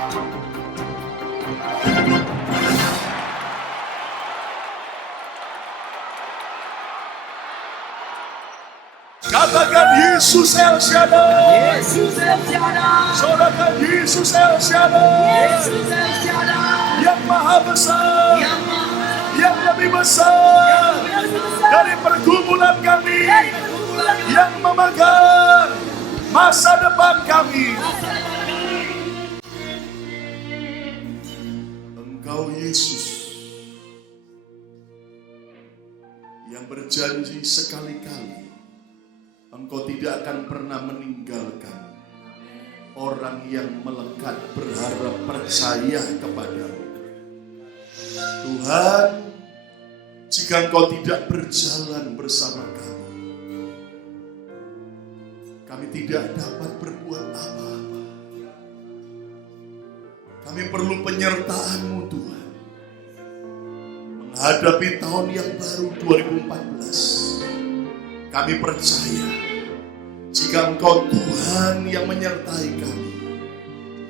Katakan Yesus El Shaddai. Yesus El Shaddai. Sorakan Yesus El Shaddai. Yesus El Shaddai. Yang maha besar, Yang maha yang lebih besar besar dari pergumulan kami, dari pergumulan kami. yang memegang masa depan kami. Engkau Yesus yang berjanji sekali-kali Engkau tidak akan pernah meninggalkan orang yang melekat berharap percaya kepadamu. Tuhan, jika Engkau tidak berjalan bersama kami tidak dapat berbuat apa-apa. Kami perlu penyertaan-Mu Tuhan. Menghadapi tahun yang baru 2014. Kami percaya jika Engkau Tuhan yang menyertai kami,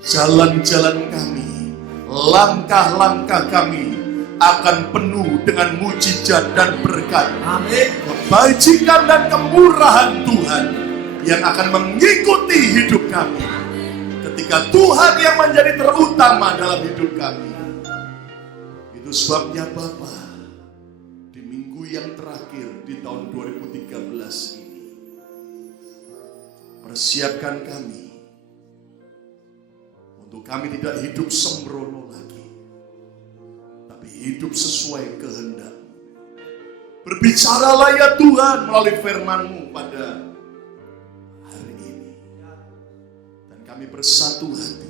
jalan-jalan kami, langkah-langkah kami akan penuh dengan mujizat dan berkat. Amin. Kebajikan dan kemurahan Tuhan yang akan mengikuti hidup kami ketika Tuhan yang menjadi terutama dalam hidup kami. Itu sebabnya Bapa, di minggu yang terakhir di tahun 2013 ini, persiapkan kami untuk kami tidak hidup sembrono lagi, tapi hidup sesuai kehendak. Berbicaralah ya Tuhan melalui firman-Mu pada hari ini. Dan kami bersatu hati.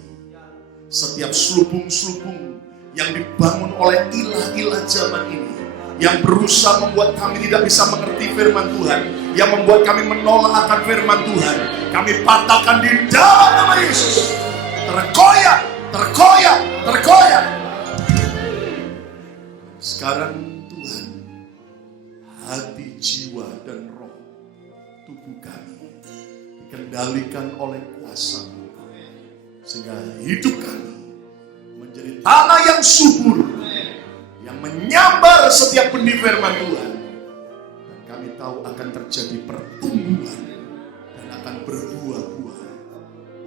Setiap selubung-selubung yang dibangun oleh ilah-ilah zaman ini, yang berusaha membuat kami tidak bisa mengerti firman Tuhan, yang membuat kami menolak akan firman Tuhan, kami patahkan di dalam nama Yesus. Terkoyak, terkoyak, terkoyak. Sekarang Tuhan, hati, jiwa, dan roh tubuh kami dikendalikan oleh kuasa-Mu, sehingga hidup kami menjadi tanah yang subur, yang menyambar setiap benih firman Tuhan. Dan kami tahu akan terjadi pertumbuhan dan akan berbuah-buah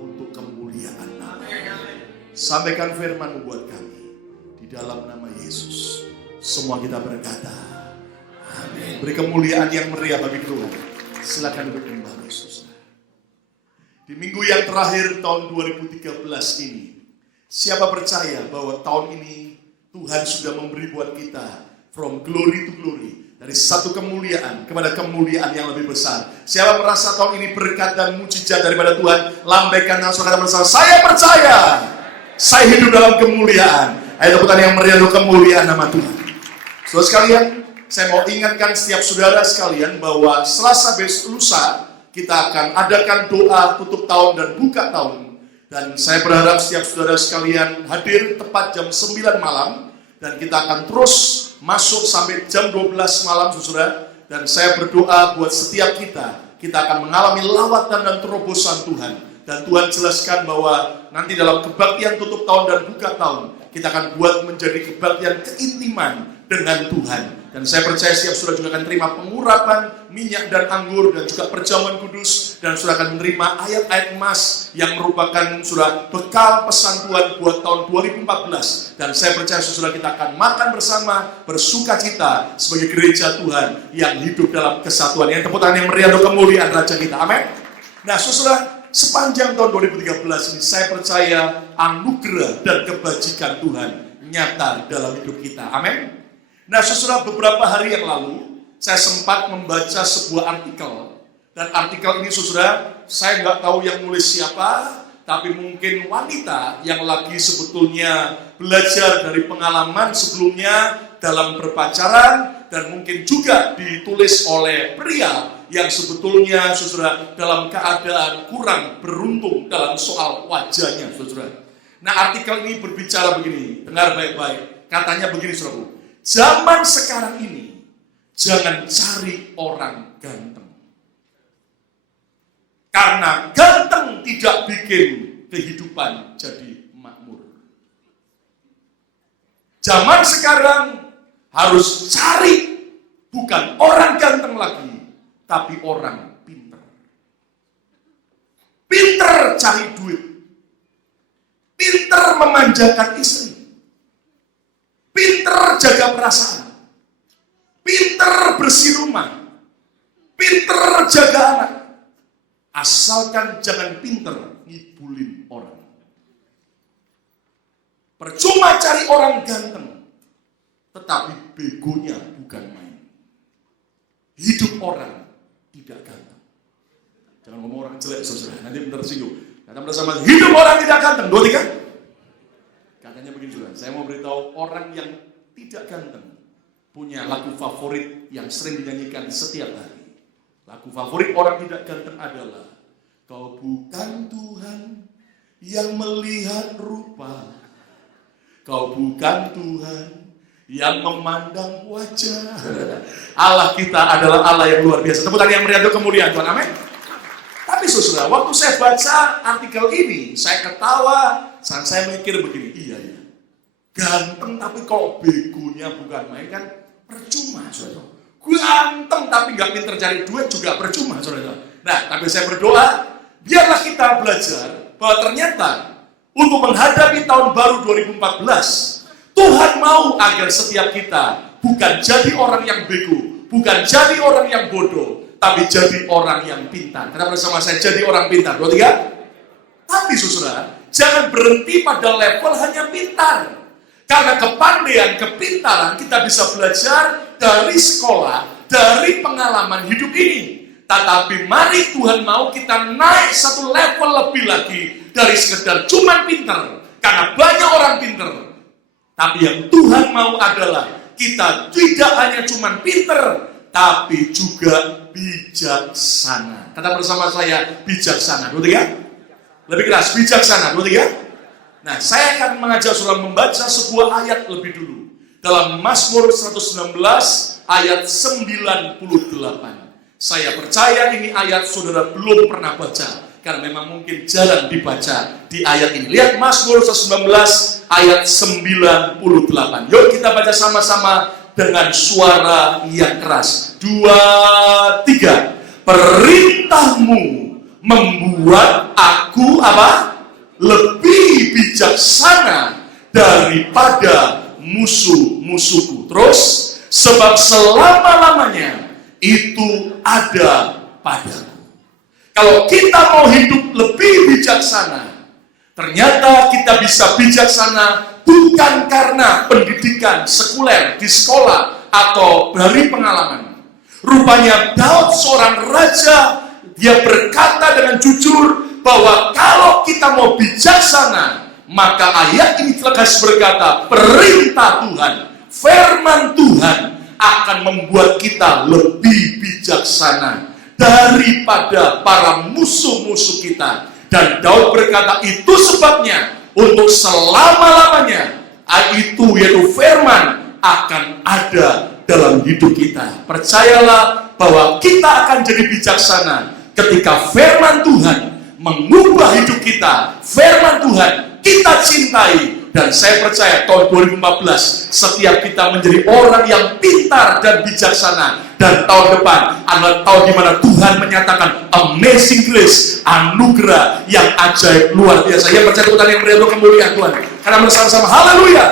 untuk kemuliaan Nama. Sampaikan firman-Mu buat kami di dalam nama Yesus. Semua kita berkata amin. Beri kemuliaan yang meriah bagi Tuhan. Silakan duduk kembali, saudara. Di minggu yang terakhir tahun 2013 ini, siapa percaya bahwa tahun ini Tuhan sudah memberi buat kita from glory to glory, dari satu kemuliaan kepada kemuliaan yang lebih besar. Siapa merasa tahun ini berkat dan mujizat daripada Tuhan, lambaikan langsung kata bersama, saya percaya, saya hidup dalam kemuliaan. Ayo tepukan yang meriah untuk kemuliaan nama Tuhan. Saudara sekalian, saya mau ingatkan setiap saudara sekalian bahwa Selasa besok lusa kita akan adakan doa tutup tahun dan buka tahun. Dan saya berharap setiap saudara sekalian hadir tepat jam 9 malam. Dan kita akan terus masuk sampai jam 12 malam, saudara. Dan saya berdoa buat setiap kita akan mengalami lawatan dan terobosan Tuhan. Dan Tuhan jelaskan bahwa nanti dalam kebaktian tutup tahun dan buka tahun, kita akan buat menjadi kebaktian keintiman dengan Tuhan. Dan saya percaya setiap saudara juga akan terima pengurapan minyak dan anggur dan juga perjamuan kudus, dan saudara akan menerima ayat-ayat emas yang merupakan saudara bekal pesan Tuhan buat tahun 2014. Dan saya percaya saudara kita akan makan bersama, bersuka cita sebagai gereja Tuhan yang hidup dalam kesatuan. Yang tepuk tangan yang meriah untuk kemuliaan Raja kita. Amin. Nah, saudara, sepanjang tahun 2013 ini saya percaya anugerah dan kebajikan Tuhan nyata dalam hidup kita. Amin. Nah, saudara, beberapa hari yang lalu saya sempat membaca sebuah artikel, dan artikel ini saudara, saya nggak tahu yang nulis siapa, tapi mungkin wanita yang lagi sebetulnya belajar dari pengalaman sebelumnya dalam berpacaran, dan mungkin juga ditulis oleh pria yang sebetulnya saudara dalam keadaan kurang beruntung dalam soal wajahnya, saudara. Nah, artikel ini berbicara begini, dengar baik-baik, katanya begini, saudara. Zaman sekarang ini, jangan cari orang ganteng. Karena ganteng tidak bikin kehidupan jadi makmur. Zaman sekarang harus cari bukan orang ganteng lagi, tapi orang pinter. Pinter cari duit. Pinter memanjakan istri. Pinter jaga perasaan. Pinter bersih rumah. Pinter jaga anak. Asalkan jangan pinter ngibulin orang. Percuma cari orang ganteng, tetapi begonya bukan main. Hidup orang tidak ganteng. Jangan ngomong orang jelek, saudara. Nanti bentar singgung. Kata bersama, hidup orang tidak ganteng. 2, 3. Katanya begini juga. Saya mau beritahu orang yang tidak ganteng punya lagu favorit yang sering dinyanyikan setiap hari. Lagu favorit orang tidak ganteng adalah, kau bukan Tuhan yang melihat rupa, kau bukan Tuhan yang memandang wajah. Allah kita adalah Allah yang luar biasa. Tepuk tangan yang meriah untuk kemuliaan Tuhan. Amin. Tapi saudara, waktu saya baca artikel ini, saya ketawa, saya mikir begini, iya. Ganteng tapi kalau begonya bukan main kan percuma, saudara. Ganteng tapi nggak pinter cari duit juga percuma, saudara. Nah, tapi saya berdoa, biarlah kita belajar bahwa ternyata untuk menghadapi tahun baru 2014, Tuhan mau agar setiap kita bukan jadi orang yang bego, bukan jadi orang yang bodoh, tapi jadi orang yang pintar. Kata bersama saya, jadi orang pintar. 2, 3. Tapi saudara, jangan berhenti pada level hanya pintar. Karena kepandaian, kepintaran kita bisa belajar dari sekolah, dari pengalaman hidup ini. Tetapi mari Tuhan mau kita naik satu level lebih lagi dari sekedar cuman pintar. Karena banyak orang pintar. Tapi yang Tuhan mau adalah kita tidak hanya cuman pintar, tapi juga bijaksana. Kata bersama saya, bijaksana. 2, 3. Lebih keras, bijaksana. 2, 3. Nah, saya akan mengajak saudara membaca sebuah ayat lebih dulu. Dalam Mazmur 119 ayat 98. Saya percaya ini ayat saudara belum pernah baca. Karena memang mungkin jarang dibaca di ayat ini. Lihat Mazmur 119 ayat 98. Yuk kita baca sama-sama dengan suara yang keras. 2, 3. Perintahmu membuat aku apa? Lebih bijaksana daripada musuh-musuhku. Terus, sebab selama-lamanya itu ada padaku. Kalau kita mau hidup lebih bijaksana, ternyata kita bisa bijaksana bukan karena pendidikan sekuler di sekolah atau dari pengalaman. Rupanya Daud seorang raja, dia berkata dengan jujur bahwa kalau kita mau bijaksana, maka ayat ini tegas berkata, perintah Tuhan, firman Tuhan akan membuat kita lebih bijaksana daripada para musuh-musuh kita. Dan Daud berkata, itu sebabnya untuk selama-lamanya itu yaitu firman akan ada dalam hidup kita. Percayalah bahwa kita akan jadi bijaksana ketika firman Tuhan mengubah hidup kita. Firman Tuhan kita cintai. Dan saya percaya tahun 2014 setiap kita menjadi orang yang pintar dan bijaksana. Dan tahun depan adalah tahun di mana Tuhan menyatakan amazing grace, anugerah yang ajaib luar biasa. Yang percaya Tuhan yang beri kemuliaan Tuhan. Karena bersama-sama haleluya.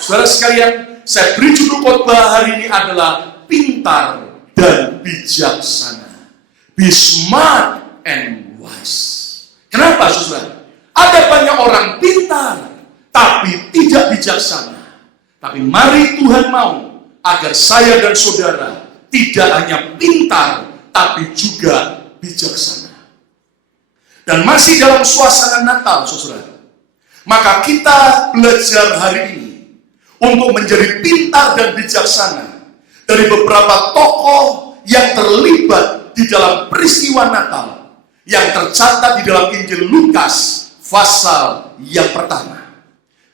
Saudara sekalian, saya beri judul khotbah hari ini adalah pintar dan bijaksana. Be smart and wise. Kenapa saudara? Ada banyak orang pintar tapi tidak bijaksana. Tapi mari Tuhan mau agar saya dan saudara tidak hanya pintar, tapi juga bijaksana. Dan masih dalam suasana Natal, saudara. Maka kita belajar hari ini untuk menjadi pintar dan bijaksana dari beberapa tokoh yang terlibat di dalam peristiwa Natal yang tercatat di dalam Injil Lukas pasal yang pertama.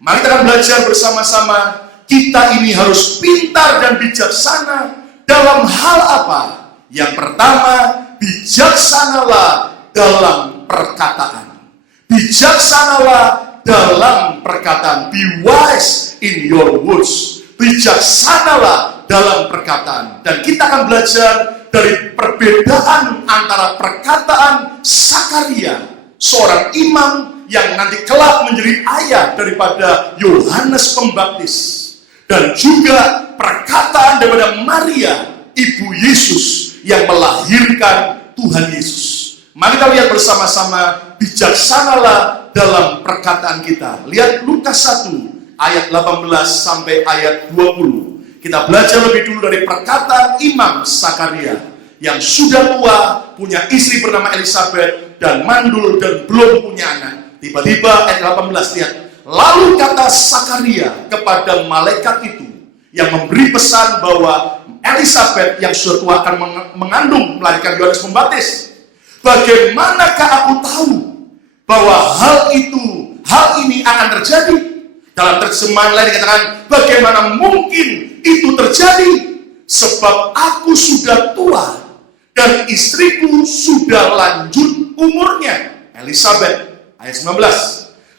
Mari kita akan belajar bersama-sama, kita ini harus pintar dan bijaksana dalam hal apa? Yang pertama, bijaksanalah dalam perkataan. Bijaksanalah dalam perkataan. Be wise in your words. Bijaksanalah dalam perkataan. Dan kita akan belajar dari perbedaan antara perkataan Sakaria, seorang imam yang nanti kelak menjadi ayah daripada Yohanes Pembaptis, dan juga perkataan daripada Maria, ibu Yesus yang melahirkan Tuhan Yesus. Mari kita lihat bersama-sama, bijaksanalah dalam perkataan kita. Lihat Lukas 1 ayat 18 sampai ayat 20. Kita belajar lebih dulu dari perkataan Imam Sakaria yang sudah tua, punya istri bernama Elisabeth, dan mandul dan belum punya anak. Tiba-tiba ayat 18, lihat. Lalu kata Sakaria kepada malaikat itu yang memberi pesan bahwa Elisabeth yang sudah tua akan mengandung melahirkan Yohanes Pembaptis. Bagaimanakah aku tahu bahwa hal ini akan terjadi? Dalam terjemahan lain dikatakan, bagaimana mungkin itu terjadi? Sebab aku sudah tua dan istriku sudah lanjut umurnya. Elisabeth, ayat 19.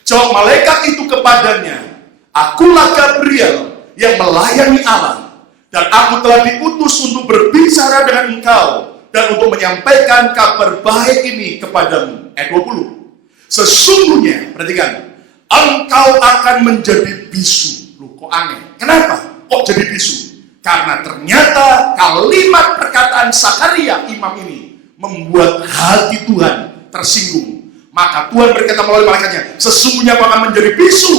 Jawab malaikat itu kepadanya, akulah Gabriel yang melayani Allah, dan aku telah diutus untuk berbicara dengan engkau dan untuk menyampaikan kabar baik ini kepadamu. Ayat 20. Sesungguhnya, perhatikan, engkau akan menjadi bisu. Loh, kok aneh? Kenapa? Kok jadi bisu? Karena ternyata kalimat perkataan Sakaria, imam ini, membuat hati Tuhan tersinggung. Maka Tuhan berkata melalui malaikatnya, sesungguhnya kau akan menjadi bisu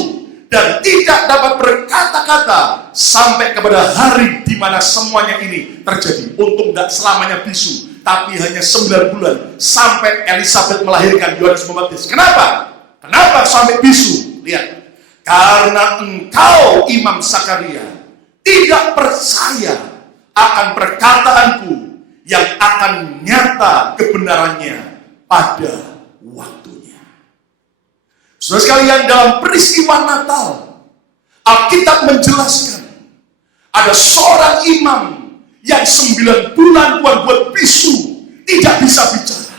dan tidak dapat berkata-kata sampai kepada hari di mana semuanya ini terjadi. Untung tidak selamanya bisu, tapi hanya 9 bulan sampai Elisabeth melahirkan Yohanes Pembaptis. Kenapa? Kenapa sampai bisu? Lihat, karena engkau Imam Sakaria tidak percaya akan perkataanku yang akan nyata kebenarannya pada waktunya. Saudara sekalian, dalam peristiwa Natal, Alkitab menjelaskan ada seorang imam yang 9 bulan Tuhan buat bisu, tidak bisa bicara.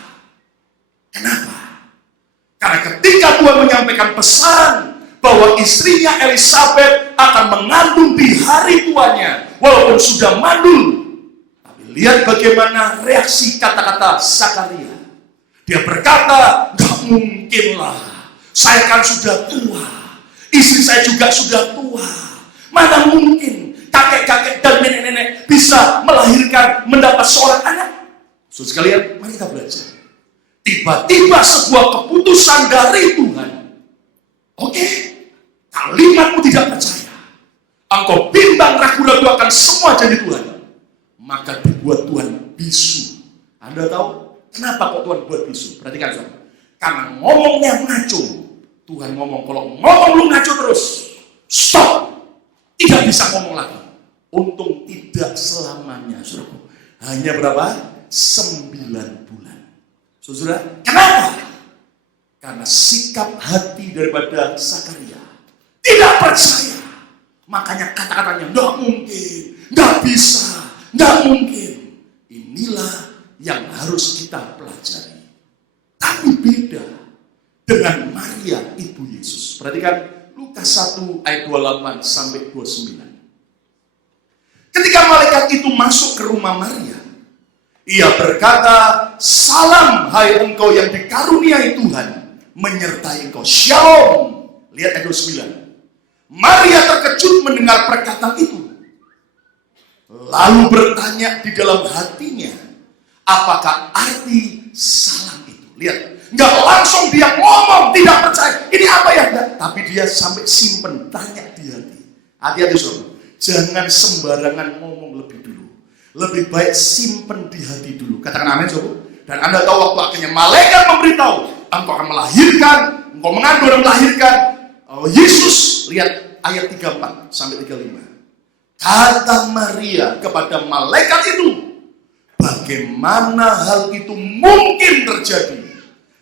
Kenapa? Karena ketika Tuhan menyampaikan pesan bahwa istrinya Elisabeth akan mengandung di hari tuanya, walaupun sudah mandul. Tapi lihat bagaimana reaksi kata-kata Sakaria. Dia berkata, gak mungkinlah. Saya kan sudah tua. Istri saya juga sudah tua. Mana mungkin kakek-kakek dan nenek-nenek bisa melahirkan, mendapat seorang anak. Saudara sekalian, mari kita belajar. Tiba-tiba sebuah keputusan dari Tuhan. Oke, kalimatmu tidak percaya. Engkau bimbang ragu-ragu akan semua janji Tuhan. Maka dibuat Tuhan bisu. Anda tahu kenapa kok Tuhan buat bisu? Perhatikan saudara. Karena ngomongnya ngaco. Tuhan ngomong, kalau ngomong lu ngaco terus, stop. Tidak bisa ngomong lagi. Untung tidak selamanya, saudara. Hanya berapa? 9 bulan. Saudara, kenapa? Karena sikap hati daripada Sakaria tidak percaya. Makanya kata-katanya, nggak mungkin, nggak bisa, nggak mungkin. Inilah yang harus kita pelajari. Tapi beda dengan Maria, ibu Yesus. Perhatikan Lukas 1 ayat 28 sampai 29. Ketika malaikat itu masuk ke rumah Maria, ia berkata, salam hai engkau yang dikaruniai Tuhan, menyertai engkau. Shalom. Lihat ayat 29. Maria terkejut mendengar perkataan itu. Lalu bertanya di dalam hatinya, apakah arti salam itu? Lihat. Nggak langsung dia ngomong, tidak percaya. Ini apa ya? Enggak. Tapi dia sampai simpen, tanya di hati. Hati-hati saudara. Jangan sembarangan ngomong lebih dulu. Lebih baik simpen di hati dulu. Katakan amin saudara. Dan Anda tahu waktu akhirnya malaikat memberitahu, engkau akan melahirkan, engkau mengandung dan melahirkan Yesus. Lihat ayat 34 sampai 35. Kata Maria kepada malaikat itu, bagaimana hal itu mungkin terjadi?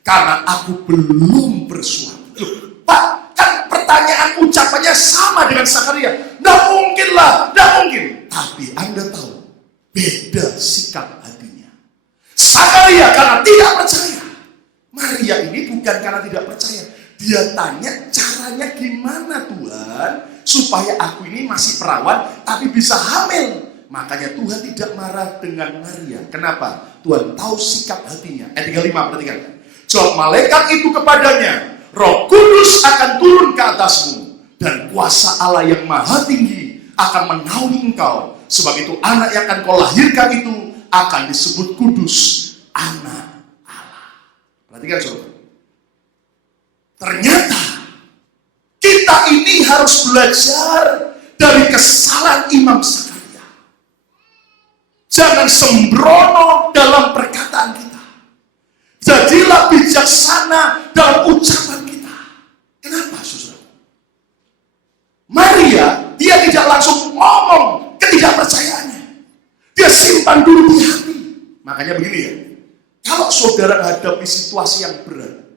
Karena aku belum bersuami. Loh, Pak, kan pertanyaan ucapannya sama dengan Sakaria. Nggak mungkin lah, nggak mungkin. Tapi Anda tahu, beda sikap hatinya. Sakaria karena tidak percaya. Maria ini bukan karena tidak percaya. Dia tanya cara caranya gimana Tuhan supaya aku ini masih perawan tapi bisa hamil? Makanya Tuhan tidak marah dengan Maria. Kenapa? Tuhan tahu sikap hatinya. Ayat 35, perhatikan. Jawab malaikat itu kepadanya, Roh Kudus akan turun ke atasmu dan kuasa Allah yang maha tinggi akan menaungi engkau. Sebab itu anak yang akan kau lahirkan itu akan disebut kudus, anak Allah. Perhatikan saudara. Ternyata kita ini harus belajar dari kesalahan Imam Zakaria. Jangan sembrono dalam perkataan kita. Jadilah bijaksana dalam ucapan kita. Kenapa, saudara? Maria, dia tidak langsung ngomong ketidakpercayaannya. Dia simpan dulu di hati. Makanya begini ya, kalau saudara hadapi situasi yang berat,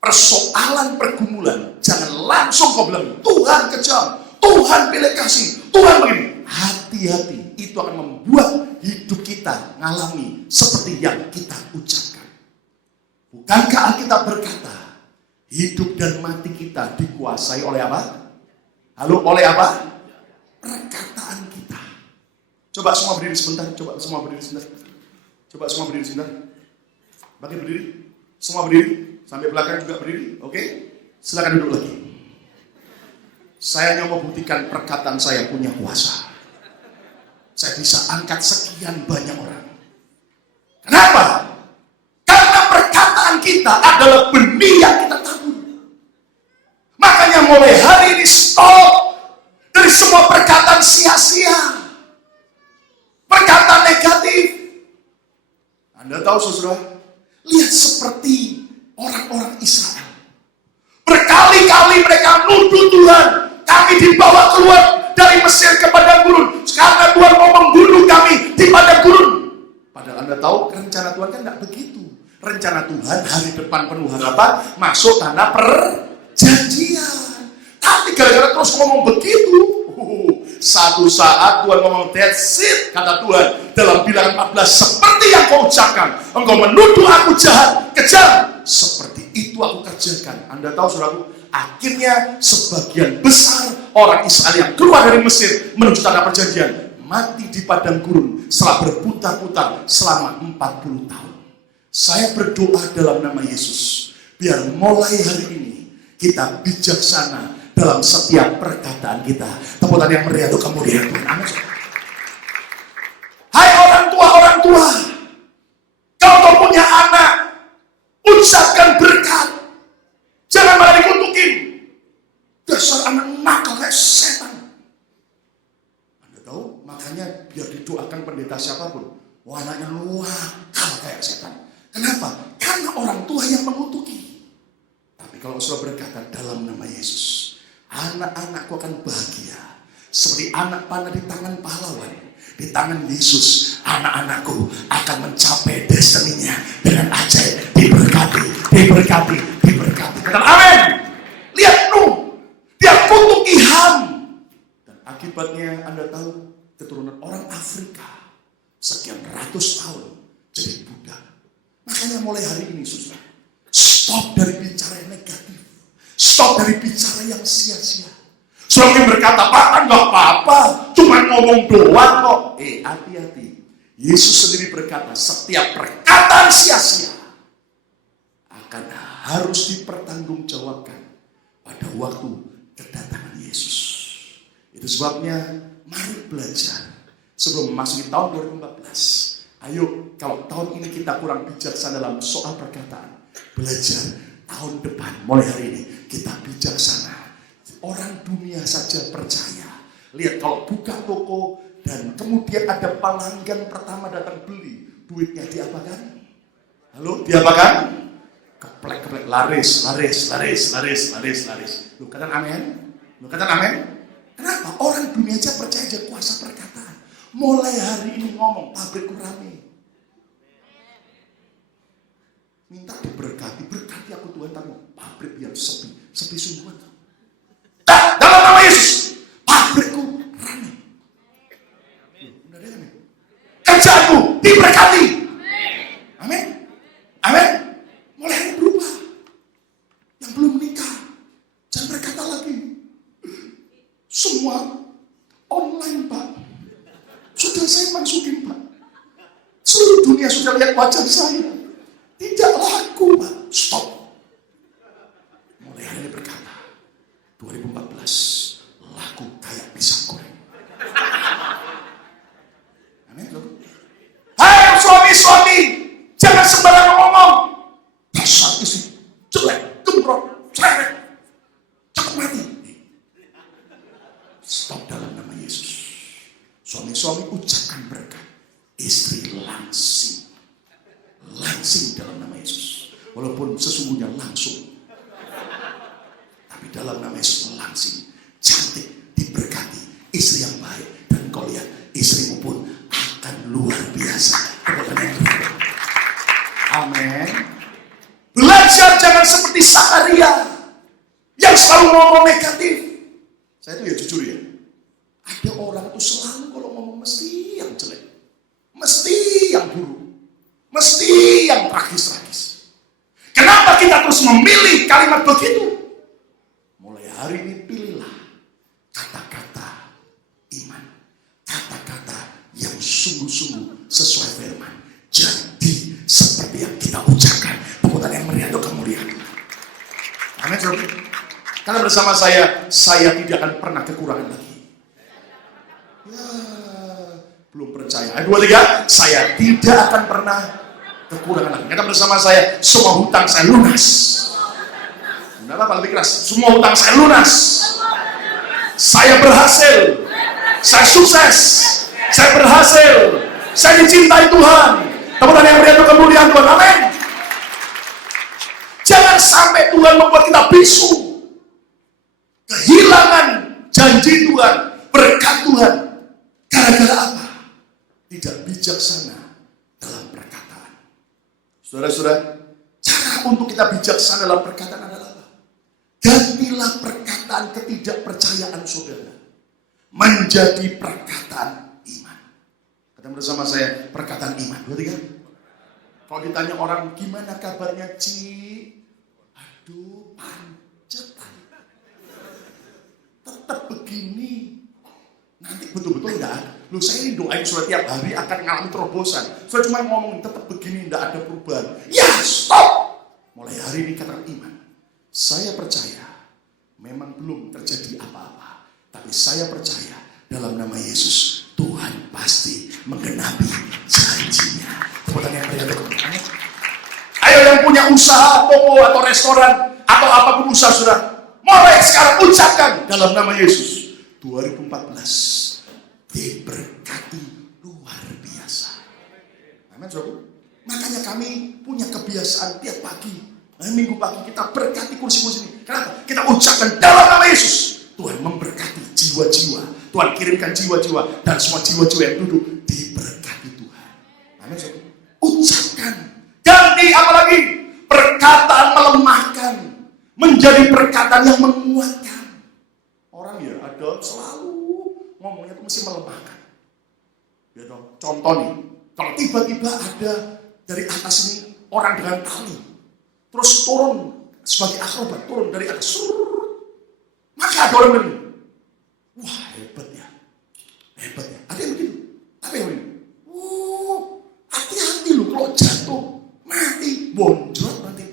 persoalan pergumulan, jangan langsung kau bilang, Tuhan kejam, Tuhan pilih kasih, Tuhan begini. Hati-hati, itu akan membuat hidup kita ngalami seperti yang kita ucapkan. Bukankah Alkitab berkata, hidup dan mati kita dikuasai oleh apa? Halo, oleh apa? Perkataan kita. Coba semua berdiri sebentar, coba semua berdiri sebentar. Coba semua berdiri sebentar. Bagi berdiri, semua berdiri, sampai belakang juga berdiri, oke? Silakan duduk lagi. Saya hanya mau buktikan perkataan saya punya kuasa. Saya bisa angkat sekian banyak orang. Kenapa? Karena perkataan kita adalah benih yang kita tabur. Makanya mulai hari ini stop dari semua perkataan sia-sia. Perkataan negatif. Anda tahu saudara, lihat seperti orang-orang Israel. Berkali-kali mereka nuduh Tuhan, kami dibawa keluar dari Mesir ke padang gurun karena Tuhan mau membunuh kami di padang gurun. Padahal Anda tahu rencana Tuhan kan tidak begitu. Rencana Tuhan hari depan penuh harapan masuk tanah perjanjian. Tapi gara-gara terus ngomong begitu, satu saat Tuhan ngomong that's it, kata Tuhan dalam Bilangan 14, seperti yang kau ucapkan, engkau menuduh aku jahat, kejam, seperti itu aku kerjakan. Anda tahu saudaraku, akhirnya sebagian besar orang Israel yang keluar dari Mesir menuju tanah perjanjian mati di padang gurun setelah berputar-putar selama 40 tahun. Saya berdoa dalam nama Yesus, biar mulai hari ini kita bijaksana dalam setiap perkataan kita. Tepuk tangan yang meriah untuk kemuliaan Tuhan. Amin. Hai orang tua, kalau kau punya anak, ucapkan berkat. Jangan malah dikutukin. Dasar anak nakal kayak setan. Anda tahu, makanya biar didoakan pendeta siapapun, wah anaknya nakal kayak setan. Kenapa? Karena orang tua yang mengutuki. Tapi kalau saudara berkata dalam nama Yesus, anak-anakku akan bahagia seperti anak panah di tangan pahlawan. Di tangan Yesus, anak-anakku akan mencapai destininya dengan ajaib, diberkati. Kata amin. Lihat Nuh, dia kutuki Ham, dan akibatnya Anda tahu keturunan orang Afrika sekian ratus tahun jadi budak. Makanya mulai hari ini saudara, stop dari bicara yang negatif, stop dari bicara yang sia-sia. Suami berkata, Pak kan gak apa-apa, cuma ngomong doang kok. Hati-hati. Yesus sendiri berkata, setiap perkataan sia-sia akan harus dipertanggungjawabkan pada waktu kedatangan Yesus. Itu sebabnya mari belajar sebelum memasuki tahun 2014. Ayo, kalau tahun ini kita kurang bijaksana dalam soal perkataan, belajar tahun depan, mulai hari ini kita bijaksana. Orang dunia saja percaya. Lihat kalau buka toko dan kemudian ada pelanggan pertama datang beli, duitnya diapakan? Halo, diapakan? Keplek, laris. Lu katakan amin? Kenapa? Orang dunia aja percaya aja kuasa perkataan. Mulai hari ini ngomong, pabrikku rame. Minta diberkati aku Tuhan, tamu pabrik biar sepi sungguhan. Dalam nama Yesus, pabrikku rame. Udah ada amin. Kerjaanku diberkati. Amin. Mulai hari berubah. Yang belum menikah, jangan berkata Semua online, Pak. Sudah saya masukin, Pak. Seluruh dunia sudah lihat wajah saya. Tidak laku, Pak. Stop. Mulai hari ini berkata, 2014 laku kayak pisang goreng. Amin. Hai suami-suami, jangan sembarangan ngomong. Dasar istri jelek, gembrot, cerewet, cepat mati. Stop dalam nama Yesus. Suami-suami ucapkan berkat, istri langsing dalam nama Yesus. Walaupun sesungguhnya langsung, tapi dalam nama Yesus langsing, cantik, diberkati, istri yang baik. Dan kau lihat istrimu pun akan luar biasa. Amin. Belajar jangan seperti Sakaria yang selalu ngomong negatif. Saya itu ya jujur ya, ada orang itu selalu kalau ngomong mesti yang jelek, mesti yang buruk, mesti yang tragis-tragis. Kenapa kita terus memilih kalimat begitu? Mulai hari ini pilihlah kata-kata iman, kata-kata yang sungguh-sungguh sesuai firman. Jadi seperti yang kita ucapkan. Tepuk tangan yang meriah untuk kemuliaan. Amin. Karena bersama saya tidak akan pernah kekurangan lagi. Ya, belum percaya. 1, 2, 3, saya tidak akan pernah kekurangan lagi. Karena bersama saya, semua hutang saya lunas. Benar apa lebih keras? Semua hutang saya lunas. Saya berhasil. Saya sukses. Saya berhasil. Saya dicintai Tuhan. Tepuk tangan yang meriah untuk kemuliaan Tuhan. Amin. Jangan sampai Tuhan membuat kita bisu, kehilangan janji Tuhan, berkat Tuhan. Gara-gara apa? Tidak bijaksana dalam perkataan. Saudara-saudara, cara untuk kita bijaksana dalam perkataan adalah apa? Gantilah perkataan ketidakpercayaan saudara menjadi perkataan iman. Kata bersama saya, perkataan iman. 2, 3. Kalau ditanya orang, gimana kabarnya, Ci? Aduh, pancetan. Tetap begini. Nanti betul-betul enggak ada. Loh, saya ini doain sudah tiap hari akan mengalami terobosan. Saya cuma ngomong tetap begini, enggak ada perubahan. Ya, stop! Mulai hari ini katakan iman. Saya percaya memang belum terjadi apa-apa. Tapi saya percaya dalam nama Yesus, Tuhan pasti menggenapi janjinya. Ayo yang punya usaha, toko atau restoran atau apapun usaha sudah, mulai sekarang ucapkan dalam nama Yesus, 2014 diberkati luar biasa. Amin, saudara. Makanya kami punya kebiasaan tiap pagi, minggu pagi kita berkati kursi-kursi ini. Kenapa? Kita ucapkan dalam nama Yesus, Tuhan memberkati jiwa-jiwa, Tuhan kirimkan jiwa-jiwa, dan semua jiwa-jiwa yang duduk diberkati Tuhan. Amin, saudara. Ucapkan. Ganti apalagi? Perkataan melemahkan menjadi perkataan yang menguatkan. Orang ya ada selalu ngomongnya itu mesti melemahkan. Ya dong. Contoh nih, kalau tiba-tiba ada dari atas ini orang dengan tali, terus turun sebagai akrobat, turun dari atas, maka ada orang bilang, wah hebat ya. Ada yang begitu. Ada yang begitu. Hati-hati lu kalau jatuh mati, bonjol nanti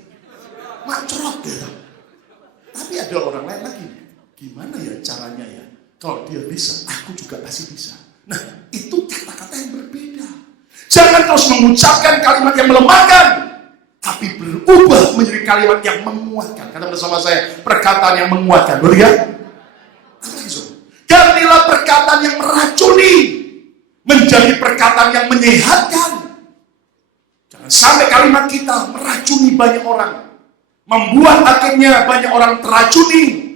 macrot gitu. Tapi ada orang lain lagi, gimana ya caranya ya? Kalau dia bisa, aku juga pasti bisa. Nah, itu kata-kata yang berbeda. Jangan terus mengucapkan kalimat yang melemahkan, tapi berubah menjadi kalimat yang menguatkan. Kata bersama saya, perkataan yang menguatkan. Boleh ya? Apa itu? Gantilah perkataan yang meracuni menjadi perkataan yang menyehatkan. Jangan sampai kalimat kita meracuni banyak orang, membuat akhirnya banyak orang teracuni,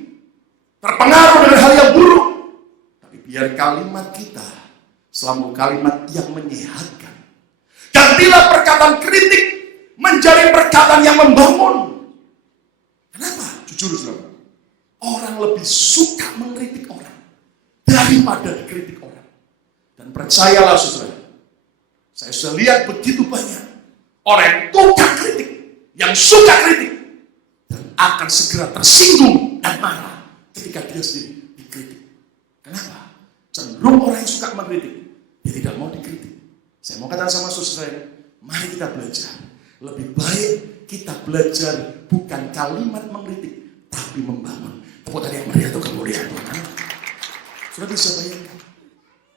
terpengaruh dengan hal yang buruk. Tapi biar kalimat kita selalu kalimat yang menyehatkan. Gantilah perkataan kritik menjadi perkataan yang membangun. Kenapa? Jujur saudara, orang lebih suka mengkritik orang daripada dikritik orang. Dan percayalah saudara, saya sudah lihat begitu banyak orang yang tukang kritik, yang suka kritik, dan akan segera tersinggung dan marah ketika dia sendiri dikritik. Kenapa? Cenderung orang yang suka mengkritik, dia tidak mau dikritik. Saya mau katakan sama saudara saya, mari kita belajar. Lebih baik kita belajar bukan kalimat mengkritik, tapi membangun. Tepuk tangan yang meriah itu kemuliaan Tuhan. Sudah bisa bayangkan?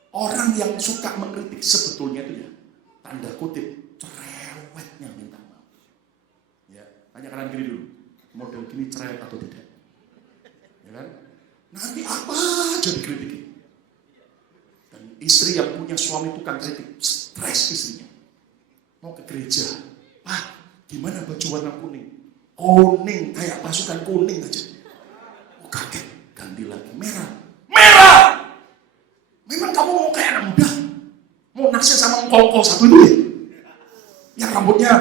Orang yang suka mengkritik sebetulnya itu ya, tanda kutip, cerewetnya minta maaf. Ya, tanya kanan kiri dulu, model gini cerewet atau tidak? Ya kan? Nanti apa aja dikritikin. Dan istri yang punya suami tukang kritik, stres istrinya. Mau ke gereja, Pak, gimana baju warna kuning? Kuning, kayak pasukan kuning aja. Oh kaget, ganti lagi, merah. Merah! Memang kamu mau kayak anak muda? Mau naksir sama engkol-engkol satu itu ya? Yang rambutnya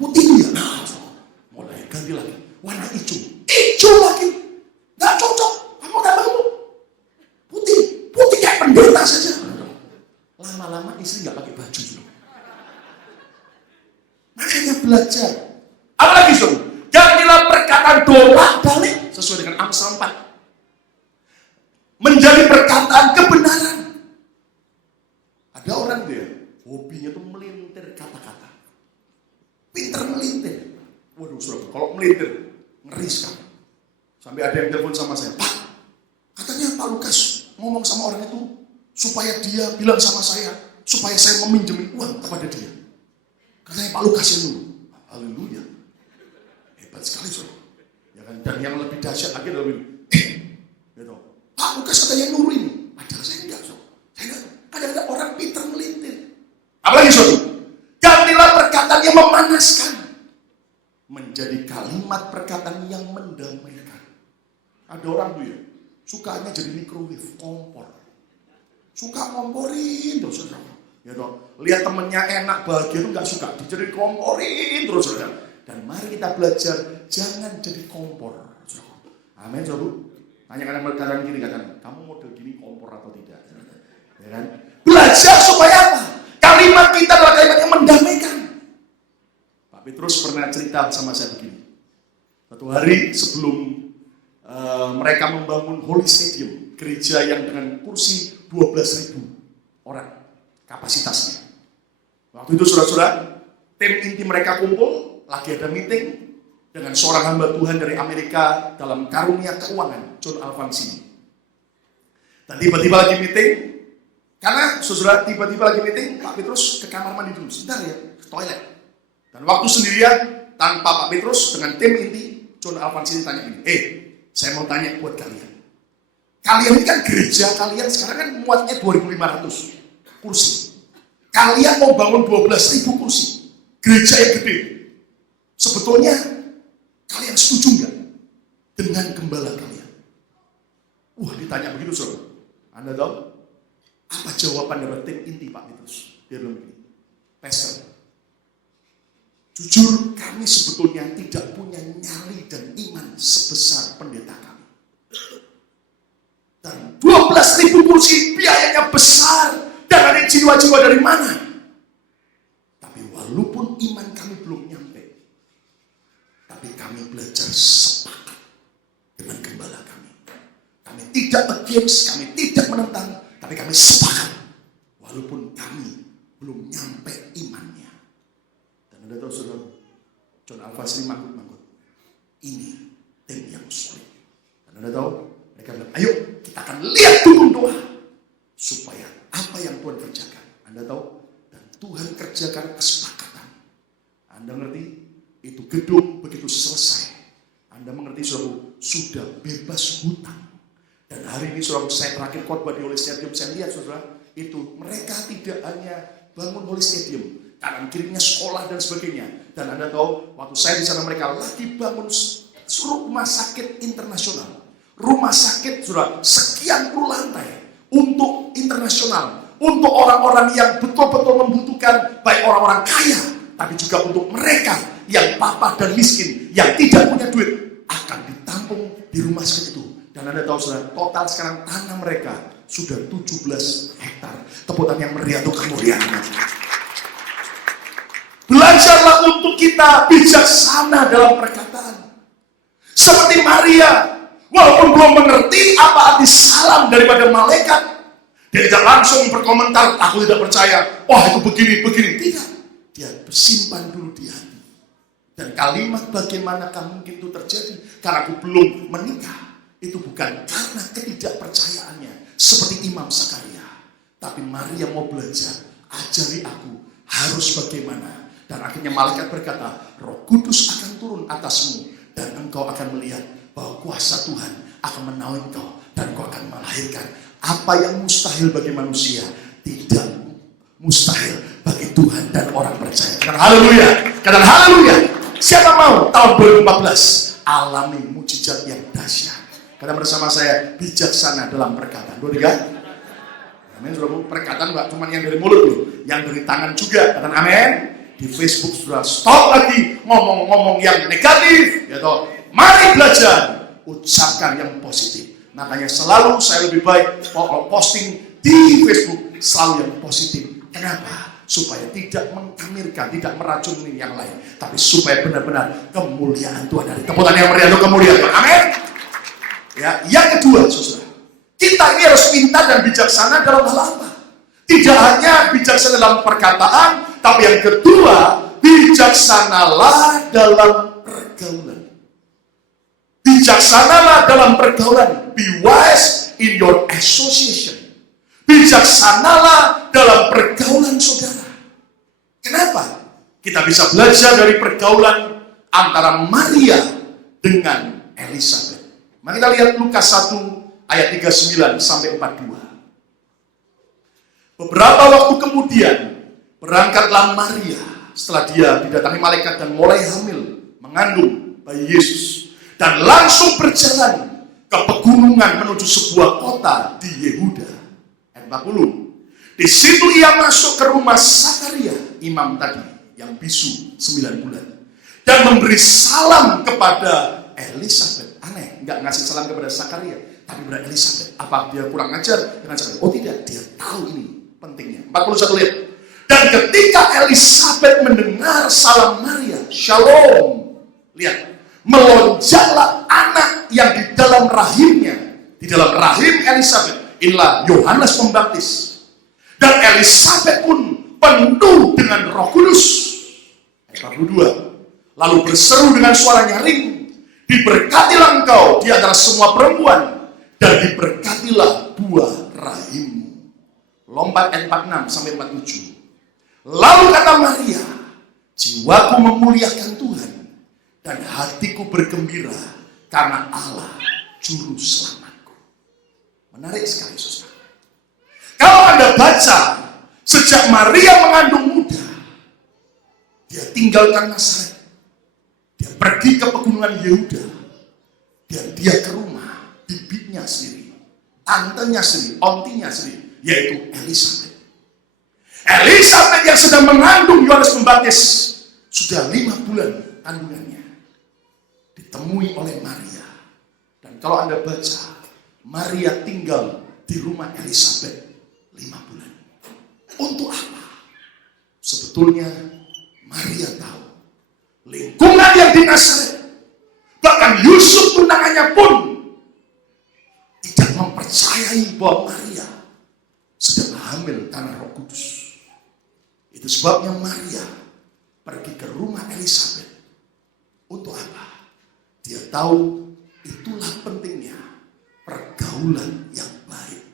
putih itu ya? Nah, mulai ganti lagi, warna hijau. Hijau lagi, gak cocok. Kamu tambah kamu putih kayak pendeta saja. Lama-lama istri gak pakai baju juga. Makanya belajar. Apalagi saudara? Gantilah perkataan doa balik sesuai dengan Amsal 4. Menjadi perkataan kebenaran. Ada orang dia hobinya tuh melintir kata-kata. Pinter melintir. Waduh saudara, kalau melintir ngeri sekali. Sampai ada yang telepon sama saya, Pak, katanya Pak Lukas ngomong sama orang itu supaya dia bilang sama saya, supaya saya meminjami uang kepada dia. Katanya Pak Lukas yang dulu. Haleluya. Hebat sekali saudara. Ya kan? Dan yang lebih dahsyat lagi adalah ini. Gitu. Pak Lukas kata yang nuru ini. Padahal saya enggak saudara. Saya enggak. Kadang-kadang orang pintar melintir. Apalagi saudara? Gantilah perkataan yang memanaskan menjadi kalimat perkataan yang mendamaikan. Ada orang tuh ya, sukanya jadi microwave, kompor. Suka ngomporin terus saudara. Ya toh, lihat temennya enak bahagia itu nggak suka, jadi komporin terus saudara. Dan mari kita belajar jangan jadi kompor. Saudara. Amin saudara. Tanya kanan kiri katakan, kamu model gini kompor atau tidak? Ya kan? Belajar supaya apa? Kalimat kita adalah kalimat yang mendamaikan. Pak Petrus pernah cerita sama saya begini. Satu hari sebelum mereka membangun Holy Stadium, gereja yang dengan kursi 12.000 orang kapasitasnya. Waktu itu saudara-saudara, tim inti mereka kumpul, lagi ada meeting dengan seorang hamba Tuhan dari Amerika dalam karunia keuangan, John Alvansini. Dan tiba-tiba lagi meeting, karena saudara tiba-tiba lagi meeting, Pak Petrus ke kamar mandi dulu, sebentar ya, ke toilet. Dan waktu sendirian, tanpa Pak Petrus dengan tim inti, John Alvansini tanya gini, saya mau tanya buat kalian. Kalian ini kan gereja, kalian sekarang kan muatnya 2.500 kursi. Kalian mau bangun 12.000 kursi. Gereja yang gede. Sebetulnya, kalian setuju nggak dengan gembala kalian? Wah, ditanya begitu saudara. Anda tahu? Apa jawaban dari tim inti Pak Petrus? Dia bilang begini, Pastor, jujur kami sebetulnya tidak punya nyali dan iman sebesar pendeta kami. Dan 12.000 kursi biayanya besar dan ada jiwa-jiwa dari mana? Tapi walaupun iman kami belum nyampe, tapi kami belajar sepakat dengan gembala kami. Kami tidak against, kami tidak menentang, tapi kami sepakat walaupun kami belum nyampe imannya. Dan Anda tahu saudara, John Alvansini manggut-manggut. Ini tim yang solid. Dan Anda tahu, mereka bilang, ayo kita akan lihat turun doa. Supaya apa yang Tuhan kerjakan. Anda tahu, dan Tuhan kerjakan kesepakatan. Anda ngerti, itu gedung begitu selesai. Anda mengerti saudara, sudah bebas hutang. Dan hari ini saudara, saya terakhir khotbah di Holy Stadium, saya lihat saudara, itu mereka tidak hanya bangun Holy Stadium, kanan kirinya sekolah dan sebagainya. Dan Anda tahu, waktu saya di sana mereka lagi bangun rumah sakit internasional. Rumah sakit sudah sekian puluh lantai untuk internasional, untuk orang-orang yang betul-betul membutuhkan, baik orang-orang kaya, tapi juga untuk mereka yang papa dan miskin, yang tidak punya duit, akan ditampung di rumah sakit itu. Dan Anda tahu saudara, total sekarang tanah mereka sudah 17 hektar. Tepuk tangan yang meriah untuk kemuliaan. Belajarlah untuk kita bijaksana dalam perkataan. Seperti Maria, walaupun belum mengerti apa arti salam daripada malaikat. Dia tidak langsung berkomentar, aku tidak percaya, wah itu begini. Tidak. Dia bersimpan dulu di hati. Dan kalimat bagaimanakah mungkin itu terjadi? Karena aku belum menikah. Itu bukan karena ketidakpercayaannya. Seperti Imam Zakaria. Tapi Maria mau belajar. Ajari aku harus bagaimana. Dan akhirnya malaikat berkata, Roh Kudus akan turun atasmu. Dan engkau akan melihat bahwa kuasa Tuhan akan menaungi engkau. Dan engkau akan melahirkan. Apa yang mustahil bagi manusia tidak mustahil bagi Tuhan dan orang percaya. Katakan haleluya. Katakan haleluya. Siapa mau tahun 2014 alami mujizat yang dahsyat? Kata bersama saya, bijaksana dalam perkataan. Boleh kan? Amin. Sudah perkataan enggak cuma yang dari mulut loh, yang dari tangan juga. Katakan amin. Di Facebook sudah stop lagi ngomong-ngomong yang negatif, ya toh. Mari belajar ucapkan yang positif. Makanya selalu saya lebih baik posting di Facebook selalu yang positif. Kenapa? Supaya tidak mengkamirkan, tidak meracuni yang lain, tapi supaya benar-benar kemuliaan Tuhan dari tepuk tangan yang meriah untuk kemuliaan Tuhan. Amin. Ya, yang kedua, saudara, kita ini harus pintar dan bijaksana dalam hal apa? Tidak hanya bijaksana dalam perkataan, tapi yang kedua, bijaksanalah dalam pergaulan. Bijaksanalah dalam pergaulan. Be wise in your association. Bijaksanalah dalam pergaulan saudara. Kenapa? Kita bisa belajar dari pergaulan antara Maria dengan Elizabeth. Mari kita lihat Lukas 1 ayat 39 sampai 42. Beberapa waktu kemudian berangkatlah Maria setelah dia didatangi malaikat dan mulai hamil, mengandung bayi Yesus, dan langsung berjalan ke pegunungan menuju sebuah kota di Yehuda. 40. Di situ ia masuk ke rumah Zakaria, imam tadi yang bisu 9 bulan, dan memberi salam kepada Elizabeth. Aneh, enggak ngasih salam kepada Zakaria, tapi kepada Elizabeth. Apa dia kurang ajar dengan Zakaria? Oh tidak, dia tahu ini pentingnya. 41 lihat. Dan ketika Elizabeth mendengar salam Maria, Shalom, lihat, melonjaklah anak yang di dalam rahimnya. Di dalam rahim Elizabeth inilah Yohanes Pembaptis. Dan Elizabeth pun penuh dengan Roh Kudus. Ayat 42. Lalu berseru dengan suara nyaring, diberkatilah engkau di antara semua perempuan, dan diberkatilah buah rahimmu. Lompat ayat 46 sampai 47. Lalu kata Maria, jiwaku memuliakan Tuhan, dan hatiku bergembira karena Allah juru selamatku. Menarik sekali, saudara. Kalau Anda baca, sejak Maria mengandung muda, dia tinggalkan Nazaret, dia pergi ke pegunungan Yehuda, dan dia ke rumah bibinya sendiri, tantenya sendiri, ontinya sendiri, yaitu Elizabeth. Elizabeth yang sedang mengandung Yohanes Pembaptis sudah 5 bulan kandungannya, ditemui oleh Maria. Dan kalau Anda baca, Maria tinggal di rumah Elizabeth 5 bulan. Untuk apa? Sebetulnya Maria tahu lingkungan yang di Nazaret, bahkan Yusuf tunangannya pun tidak mempercayai bahwa Maria sedang hamil karena Roh Kudus. Itu sebabnya Maria pergi ke rumah Elizabeth. Untuk apa? Dia tahu itulah pentingnya pergaulan yang baik.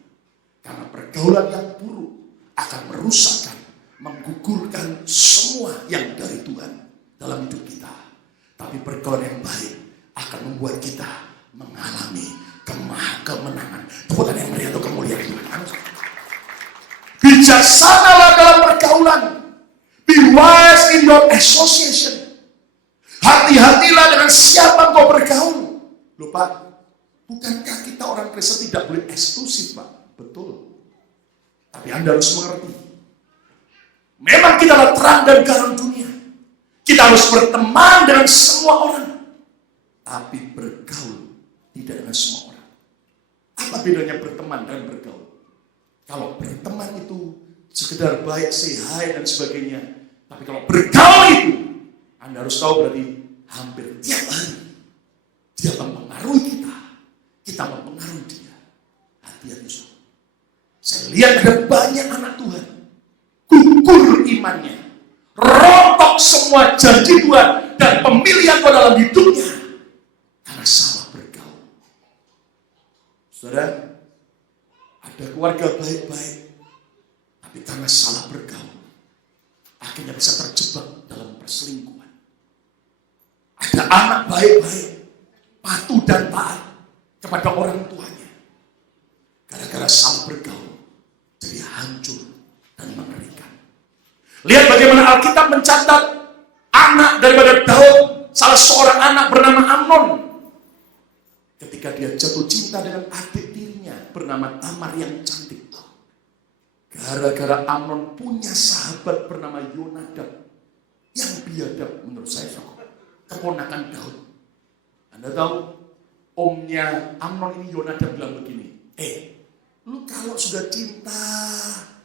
Karena pergaulan yang buruk akan merusakkan, menggugurkan semua yang dari Tuhan dalam hidup kita. Tapi pergaulan yang baik akan membuat kita mengalami kemenangan. Tepuk tangan yang meriah untuk kemuliaan Tuhan. Bijaksanalah dalam pergaulan. Be wise in your association. Hati-hatilah dengan siapa kau bergaul. Loh Pak, bukankah kita orang Kristen tidak boleh eksklusif Pak? Betul. Tapi Anda harus mengerti. Memang kita adalah terang dan garam dunia. Kita harus berteman dengan semua orang. Tapi bergaul tidak dengan semua orang. Apa bedanya berteman dan bergaul? Kalau berteman itu sekedar baik, say hi dan sebagainya. Tapi kalau bergaul itu, Anda harus tahu berarti hampir tiap hari dia mempengaruhi kita. Kita mempengaruhi dia. hati-hati saudara. Saya lihat ada banyak anak Tuhan gugur imannya, rontok semua janji Tuhan dan pemilihan Tuhan dalam hidupnya karena salah bergaul. Saudara, ada keluarga baik-baik, tapi karena salah bergaul, akhirnya bisa terjebak dalam perselingkuhan. Ada anak baik-baik, patuh dan taat kepada orang tuanya, gara-gara salah bergaul, jadi hancur dan mengerikan. Lihat bagaimana Alkitab mencatat anak daripada Daud, salah seorang anak bernama Amnon. Ketika dia jatuh cinta dengan adik tirinya bernama Tamar yang cantik. Gara-gara Amnon punya sahabat bernama Yonadab yang biadab menurut saya, keponakan Daud. Anda tahu, omnya Amnon ini Yonadab bilang begini, lu kalau sudah cinta,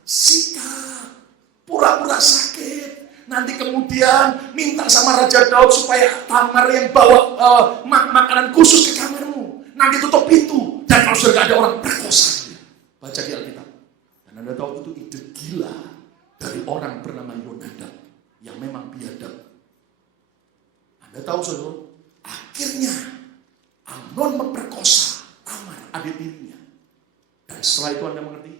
sikap, pura-pura sakit, nanti kemudian minta sama Raja Daud supaya Tamar yang bawa makanan khusus ke kamarmu, nanti tutup pintu, dan kalau sudah gak ada orang, perkosa dia. Baca di Alkitab. Dan Anda tahu itu ide gila dari orang bernama Yonadab yang memang biadab. Anda tahu saudara, akhirnya Amnon memperkosa Tamar, adik tirinya. Dan setelah itu Anda mengerti,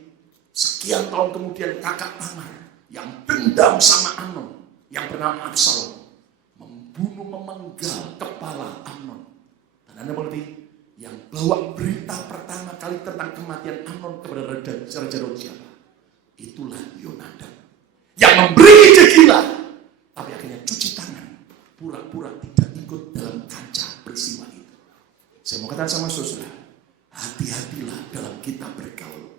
sekian tahun kemudian kakak Tamar yang dendam sama Amnon yang bernama Absalom memenggal kepala Amnon. Dan Anda mengerti, yang bawa berita pertama kali tentang kematian Amnon kepada Raja Daud siapa? Itulah Yonadab yang memberi ide gila, tapi akhirnya cuci tangan, pura-pura tidak ikut dalam kancah peristiwa itu. Saya mau katakan sama saudara, hati-hatilah dalam kita bergaul.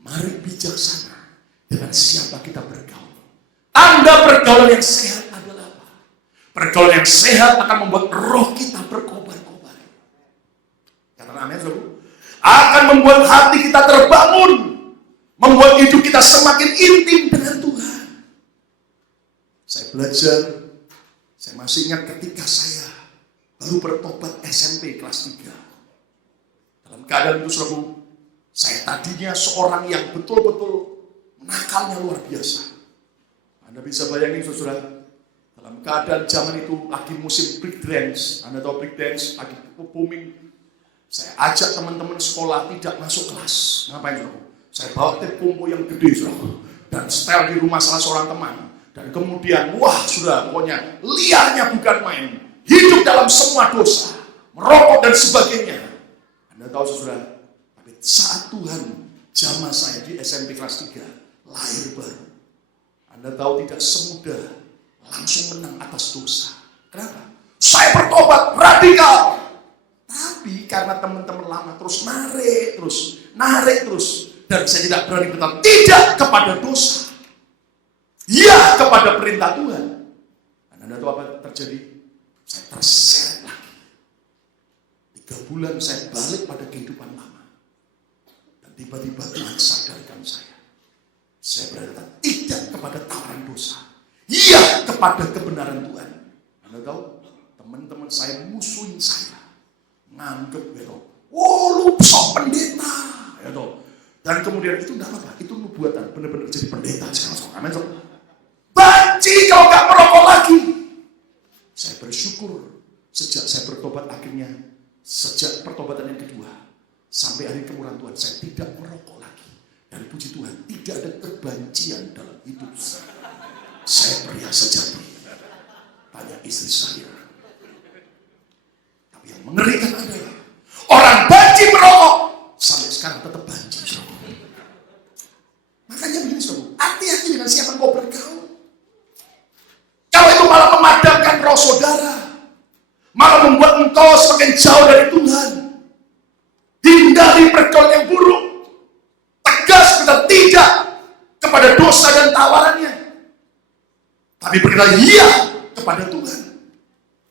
Mari bijaksana dengan siapa kita bergaul. Tanda pergaulan yang sehat adalah apa? Pergaulan yang sehat akan membuat roh kita berkobar-kobar. Katakan amin, saudara. Akan membuat hati kita terbangun, membuat hidup kita semakin intim dengan Tuhan. Saya belajar, saya masih ingat ketika saya baru bertobat SMP kelas 3. Dalam keadaan itu saudara, saya tadinya seorang yang betul-betul nakalnya luar biasa. Anda bisa bayangin saudara, dalam keadaan zaman itu lagi musim break dance. Anda tahu break dance lagi booming. Saya ajak teman-teman sekolah tidak masuk kelas. Ngapain saudara? Saya bawa tip kumpu yang gede saudara, dan setel di rumah salah seorang teman. Dan kemudian, wah sudah pokoknya liarnya bukan main. Hidup dalam semua dosa, merokok dan sebagainya. Anda tahu saudara, tapi saat Tuhan jamah saya di SMP kelas 3, lahir baru. Anda tahu tidak semudah langsung menang atas dosa. Kenapa? Saya bertobat radikal. Tapi karena teman-teman lama terus narik terus. Dan saya tidak berani berkata tidak kepada dosa. Ya kepada perintah Tuhan. Dan Anda tahu apa terjadi? Saya terseret lagi. 3 bulan saya balik pada kehidupan lama. Dan tiba-tiba Tuhan sadarkan saya. Saya berkata tidak kepada tawaran dosa. Iya kepada kebenaran Tuhan. Anda tahu, teman-teman saya musuhin saya. Nganggep gitu. Oh lu sok pendeta. Gitu. Dan kemudian itu enggak apa-apa. Itu nubuatan. Benar-benar jadi pendeta sekarang. Amin. Banci kalau gak merokok lagi. Saya bersyukur sejak saya bertobat akhirnya. Sejak pertobatan yang kedua. Sampai hari kemurahan Tuhan. Saya tidak merokok lagi. Dan puji Tuhan, tidak ada kebencian dalam hidup saya. Saya pria sejati. Tanya istri saya. Tapi yang mengerikan adalah orang banci merokok sampai sekarang tetap banci. Makanya begini saudara, hati-hati dengan siapa kau bergaul. Kalau itu malah memadamkan roh saudara, malah membuat engkau semakin jauh dari Tuhan. Hindari pergaulan yang buruk. Tegas kita tidak kepada dosa dan tawarannya. Tapi berkata iya kepada Tuhan.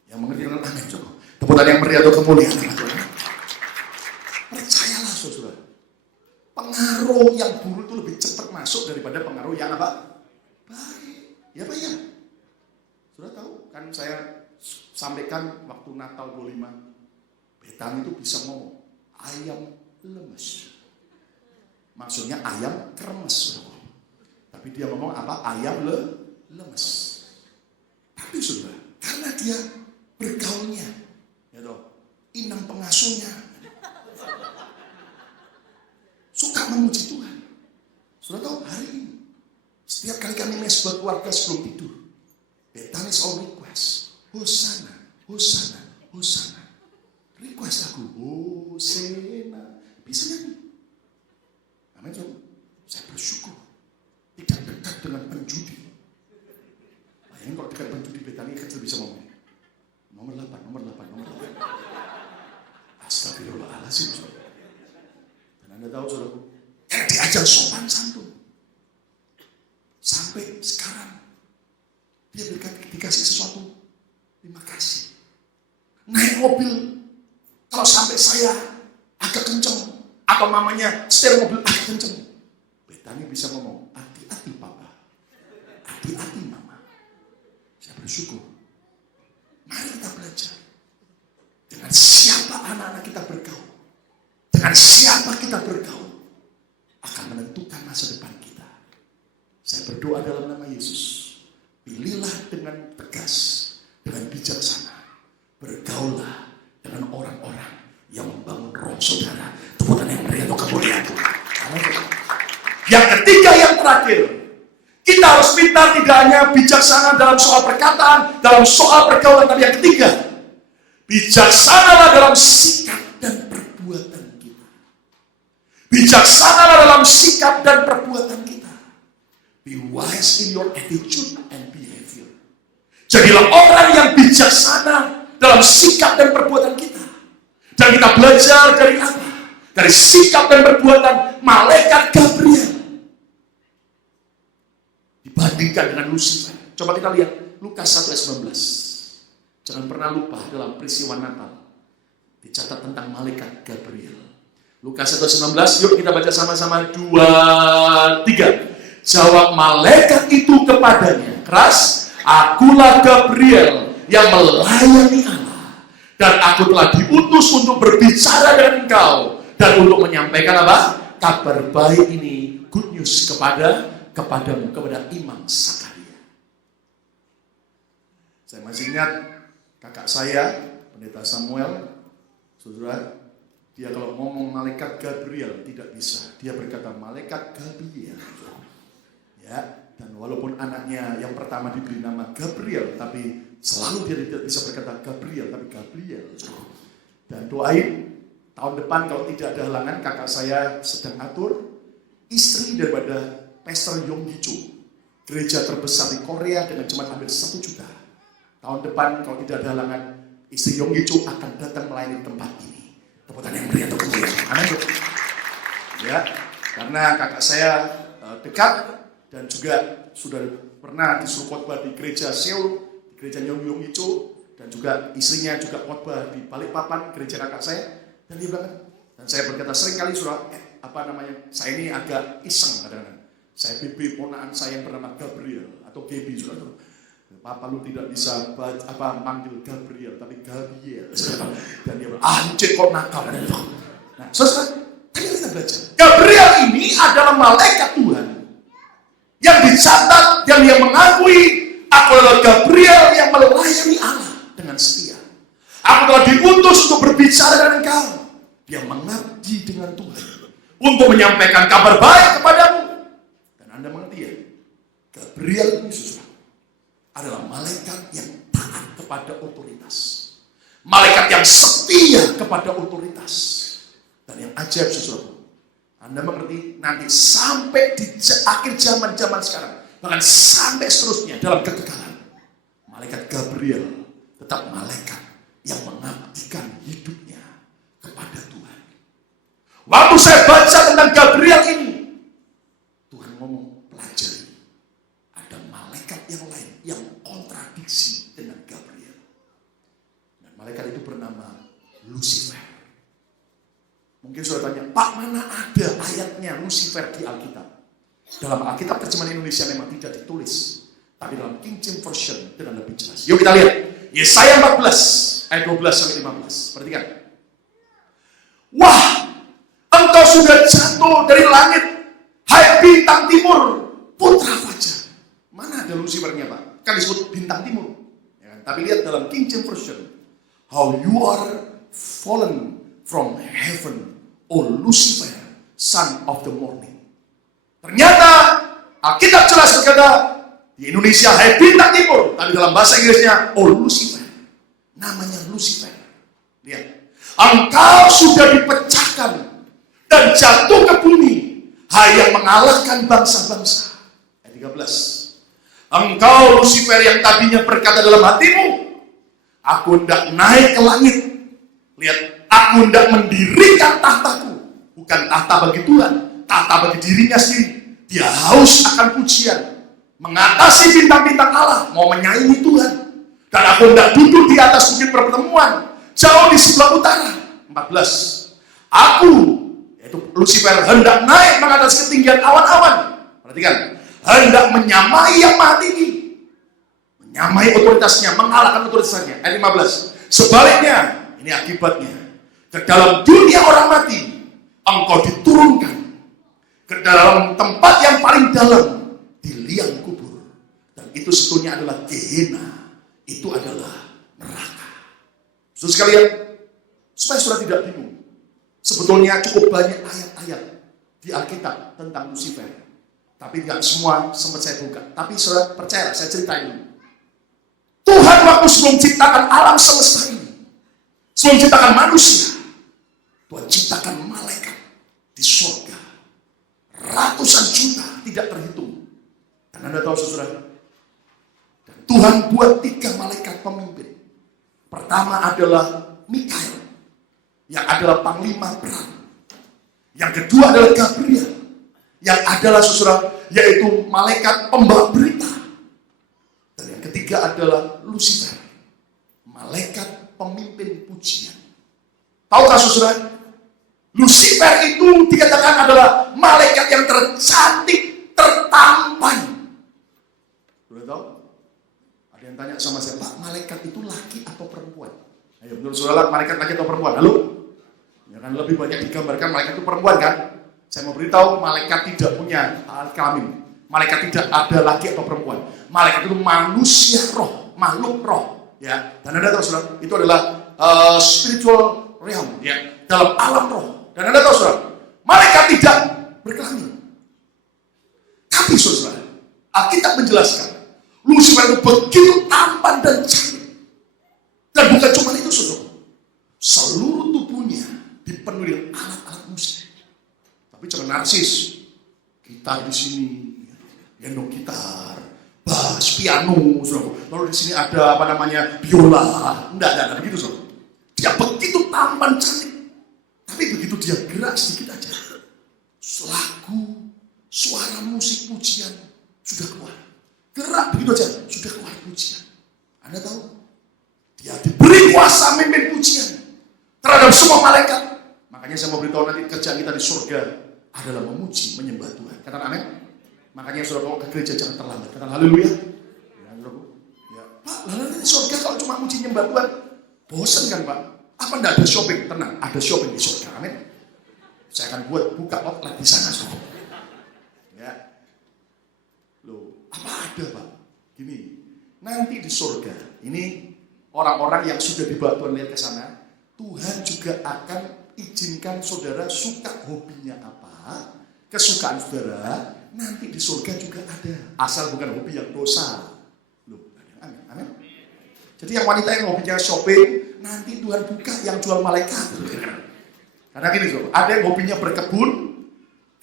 Yang mengerti dengan amin coba. Tepukan yang meriah atau kemuliaan Tuhan. Percayalah saudara. Pengaruh yang buruk itu lebih cepat masuk daripada pengaruh yang apa? Baik. Ya Pak ya. Sudah tahu kan saya sampaikan waktu Natal 25. Betan itu bisa ngomong ayam lemes. Maksudnya ayam kremes. Tapi dia ngomong apa? Ayam lemes. Tapi saudara, karena dia bergaulnya, ya toh, inang pengasuhnya, suka memuji Tuhan. Sudah tahu hari ini, setiap kali kami sebuah keluarga sebelum tidur, Bethany selalu request, Hosana, Hosana, Hosana. Request lagu, Hosana. Bisa nyanyi. Amin, saudara. Saya bersyukur tidak dekat dengan penjudi. Bayangin kalau dekat penjudi, Bethany kecil bisa ngomong. Nomor 8. Astagfirullahaladzim, saudara. Dan Anda tahu, saudara, diajar sopan santun. Sampai sekarang dia dikasih sesuatu, terima kasih. Naik mobil, kalau sampai saya agak kenceng, atau mamanya setir mobil agak kenceng, Bethany bisa ngomong, hati-hati papa, hati-hati mama. Saya bersyukur. Mari kita belajar. Dengan siapa anak-anak kita bergaul, dengan siapa kita bergaul, akan menentukan masa depan kita. Saya berdoa dalam nama Yesus. Pilihlah dengan tegas, dengan bijaksana. Bergaullah dengan orang-orang yang membangun roh saudara. Tuhan yang meriah untuk kemuliaan Tuhan. Yang ketiga, yang terakhir, kita harus pintar tidak hanya bijaksana dalam soal perkataan, dalam soal pergaulan, tapi yang ketiga, bijaksanalah dalam sikap dan perbuatan kita. Bijaksanalah dalam sikap dan perbuatan kita. Be wise in your attitude and behavior. Jadilah orang yang bijaksana dalam sikap dan perbuatan kita. Dan kita belajar dari apa? Dari sikap dan perbuatan malaikat Gabriel dibandingkan dengan Lucifer. Coba kita lihat Lukas 1 ayat 19. Jangan pernah lupa dalam peristiwa Natal dicatat tentang malaikat Gabriel. Lukas 1 ayat 19, yuk kita baca sama-sama. 2, 3. Jawab malaikat itu kepadanya, keras, akulah Gabriel yang melayani Allah, dan aku telah diutus untuk berbicara dengan engkau dan untuk menyampaikan apa? Kabar baik ini, good news kepadamu, kepada Imam Zakaria. Saya masih ingat kakak saya, Pendeta Samuel, saudara, dia kalau ngomong malaikat Gabriel tidak bisa, dia berkata malaikat Gabriel. Ya, dan walaupun anaknya yang pertama diberi nama Gabriel, tapi selalu dia tidak bisa berkata Gabriel, tapi Gabriel. Dan doain tahun depan kalau tidak ada halangan, kakak saya sedang atur istri daripada Pastor Yong Gi-cho, gereja terbesar di Korea dengan jemaat hampir 1 juta. Tahun depan kalau tidak ada halangan, istri Yong Gi-cho akan datang melayani tempat ini. Tepuk tangan yang meriah untuk kemuliaan. Amin. Ya, karena kakak saya dekat dan juga sudah pernah disuruh khotbah di gereja Seoul, di gereja Yong Gi-cho, dan juga istrinya juga khotbah di Balikpapan, gereja kakak saya. Dan dia bilang, dan saya berkata sering kali saya ini agak iseng kadang-kadang. Saya bibi ponaan saya yang bernama Gabriel atau Gaby, saudara. Papa lu tidak bisa manggil Gabriel, tapi Gabriel. Dan dia bilang, anjir kok nakal. Nah, saudara, kita belajar. Gabriel ini adalah malaikat Tuhan yang dicatat, yang dia mengakui, aku adalah Gabriel yang melayani Allah dengan setia. Aku telah diutus untuk berbicara dengan engkau. Dia mengabdi dengan Tuhan untuk menyampaikan kabar baik kepadamu. Dan Anda mengerti ya, Gabriel ini saudara adalah malaikat yang taat kepada otoritas, malaikat yang setia kepada otoritas. Dan yang ajaib saudara, Anda mengerti nanti sampai di akhir zaman sekarang, bahkan sampai seterusnya dalam kekekalan, malaikat Gabriel tetap malaikat yang mengabdikan hidupnya kepada Tuhan. Waktu saya baca tentang Gabriel ini, Tuhan ngomong, pelajari, ada malaikat yang lain yang kontradiksi dengan Gabriel. Dan malaikat itu bernama Lucifer. Mungkin sudah tanya, Pak, mana ada ayatnya Lucifer di Alkitab? Dalam Alkitab terjemahan Indonesia memang tidak ditulis, tapi dalam King James Version dengan lebih jelas. Yuk kita lihat, Yesaya 14 ayat 12 sampai 15. Perhatikan. Wah, engkau sudah jatuh dari langit, hai bintang timur, putra fajar. Mana ada Lucifernya, Pak? Kan disebut bintang timur. Ya kan? Tapi lihat dalam King James Version, how you are fallen from heaven, O Lucifer, son of the morning. Ternyata Alkitab jelas berkata di Indonesia, hai bintang timur, tapi dalam bahasa Inggrisnya, O Lucifer. Namanya Lucifer. Lihat, engkau sudah dipecahkan dan jatuh ke bumi, hai yang mengalahkan bangsa-bangsa. Ayat 13. Engkau Lucifer yang tadinya berkata dalam hatimu, aku hendak naik ke langit. Lihat, aku hendak mendirikan tahtaku. Bukan tahta bagi Tuhan, tahta bagi dirinya sendiri. Dia haus akan pujian, mengatasi bintang-bintang Allah, mau menyaingi Tuhan. Dan aku hendak duduk di atas bukit pertemuan, jauh di sebelah utara. 14. Aku, yaitu Lucifer, hendak naik mengatasi ketinggian awan-awan. Perhatikan, hendak menyamai yang maha tinggi, menyamai otoritasnya, mengalahkan otoritasnya. Ayat 15. Sebaliknya, ini akibatnya, ke dalam dunia orang mati engkau diturunkan, ke dalam tempat yang paling dalam, di liang kubur. Dan itu sebetulnya adalah Gehenna. Itu adalah neraka. Saudara sekalian, supaya saudara tidak bingung, sebetulnya cukup banyak ayat-ayat di Alkitab tentang Lucifer. Tapi tidak semua sempat saya buka. Tapi saudara percaya, saya ceritain dulu. Tuhan waktu sebelum ciptakan alam semesta ini, sebelum ciptakan manusia, Tuhan ciptakan malaikat di surga. Ratusan juta, tidak terhitung. Dan Anda tahu saudara, dan Tuhan buat 3 malaikat pemimpin. Pertama adalah Mikael, yang adalah panglima perang. Yang kedua adalah Gabriel, yang adalah saudara, yaitu malaikat pembawa berita. Dan yang ketiga adalah Lucifer, malaikat pemimpin pujian. Tahukah saudara, Lucifer itu dikatakan adalah malaikat yang tercantik, tertampan. Sudah tahu? Ada yang tanya sama saya, Pak, malaikat itu laki atau perempuan? Ayo, menurut saudara, malaikat laki atau perempuan? Halo? Ya kan lebih banyak digambarkan malaikat itu perempuan kan? Saya mau beritahu, malaikat tidak punya kelamin. Malaikat tidak ada laki atau perempuan. Malaikat itu manusia roh, makhluk roh. Ya, dan Anda tahu saudara, itu adalah spiritual realm, ya, dalam alam roh. Dan Anda tahu saudara, malaikat tidak berkelamin. Tapi saudara, Alkitab menjelaskan, Lucifer itu begitu tampan dan cantik. Dan bukan cuma itu saudara, seluruh tubuhnya dipenuhi dengan alat-alat musik. Tapi jangan narsis. Gitar di sini, gendong gitar, bass, piano, saudara. Lalu di sini ada apa namanya, biola. Enggak begitu saudara. Dia begitu tampan cantik. Tapi begitu dia gerak sedikit aja, lagu, suara musik pujian sudah keluar. Gerak begitu aja, sudah keluar pujian. Anda tahu? Dia diberi kuasa memimpin pujian terhadap semua malaikat. Makanya saya mau beritahu nanti kerjaan kita di surga adalah memuji, menyembah Tuhan. Katakan amin. Makanya saudara mau ke gereja jangan terlambat. Katakan haleluya. Ya, Pak, lalu di surga kalau cuma muji menyembah Tuhan, bosan kan Pak? Apa enggak ada shopping? Tenang, ada shopping di surga. Amin. Saya akan buka outlet di sana. Ya. Loh, apa ada Pak? Gini, nanti di surga, ini orang-orang yang sudah dibawa Tuhan lihat ke sana, Tuhan juga akan izinkan saudara suka hobinya apa, kesukaan saudara, nanti di surga juga ada. Asal bukan hobi yang dosa. Loh, amin. Amin. Jadi yang wanita yang hobinya shopping, nanti Tuhan buka yang jual malaikat. Karena gini, so, ada yang hobinya berkebun,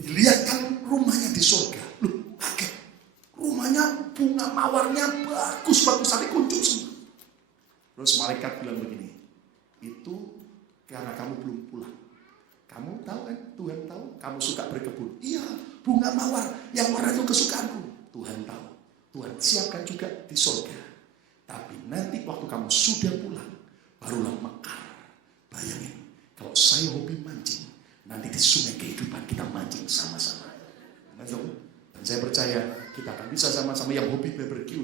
dilihat kan rumahnya di surga. Loh, kaget. Rumahnya bunga mawarnya bagus sampai kuncup semua. Terus malaikat bilang begini, itu karena kamu belum pulang. Kamu tahu kan, Tuhan tahu, kamu suka berkebun. Iya, bunga mawar yang warna itu kesukaanku. Tuhan tahu, Tuhan siapkan juga di surga. Tapi nanti waktu kamu sudah pulang, barulah mekar. Bayangin, kalau saya hobi mancing, nanti di sungai kehidupan kita mancing sama-sama. Dan saya percaya kita akan bisa sama-sama yang hobi barbecue,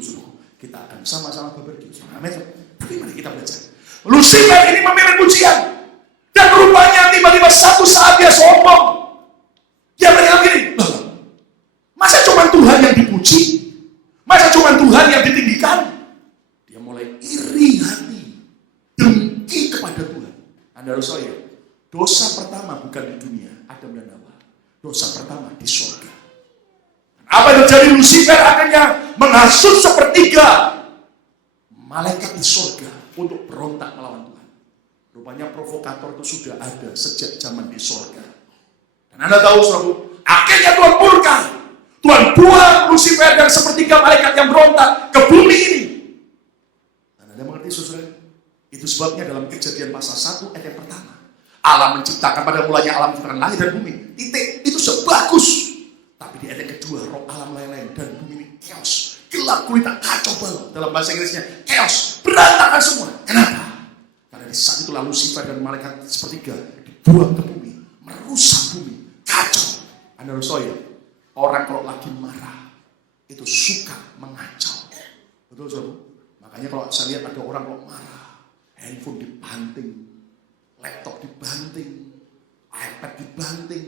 kita akan sama-sama barbecue. Amin. Tapi mari kita belajar. Lucifer ini memimpin pujian. Dan rupanya tiba-tiba satu saat dia sombong. dipuji? Masa cuma Tuhan yang ditinggikan? Dia mulai iri hati, dengki kepada Tuhan. Anda harus tahu ya, dosa pertama bukan di dunia, Adam dan Hawa. Dosa pertama di surga. Apa yang terjadi? Lucifer akhirnya menghasut sepertiga malaikat di surga untuk berontak melawan Tuhan. Rupanya provokator itu sudah ada sejak zaman di surga. Dan Anda tahu, saudara, akhirnya Tuhan murka. Tuhan buang Lucifer dan sepertiga malaikat yang berontak ke bumi ini. Dan Anda mengerti, saudara? Itu sebabnya dalam Kejadian pasal 1 ayat yang pertama, Allah menciptakan, pada mulanya Allah menciptakan langit dan bumi. Titik, itu sebagus. Tapi di ayat yang kedua, roh Allah meleleh dan bumi ini chaos, gelap gulita, kacau balau. Dalam bahasa Inggrisnya chaos, berantakan semua. Kenapa? Karena di saat itulah Lucifer dan malaikat sepertiga dibuang ke bumi, merusak bumi, kacau. Anda harus tahu ya, orang kalau lagi marah itu suka mengacau. Betul, saudara? Makanya kalau saya lihat ada orang kalau marah, handphone dibanting, laptop dibanting, iPad dibanting,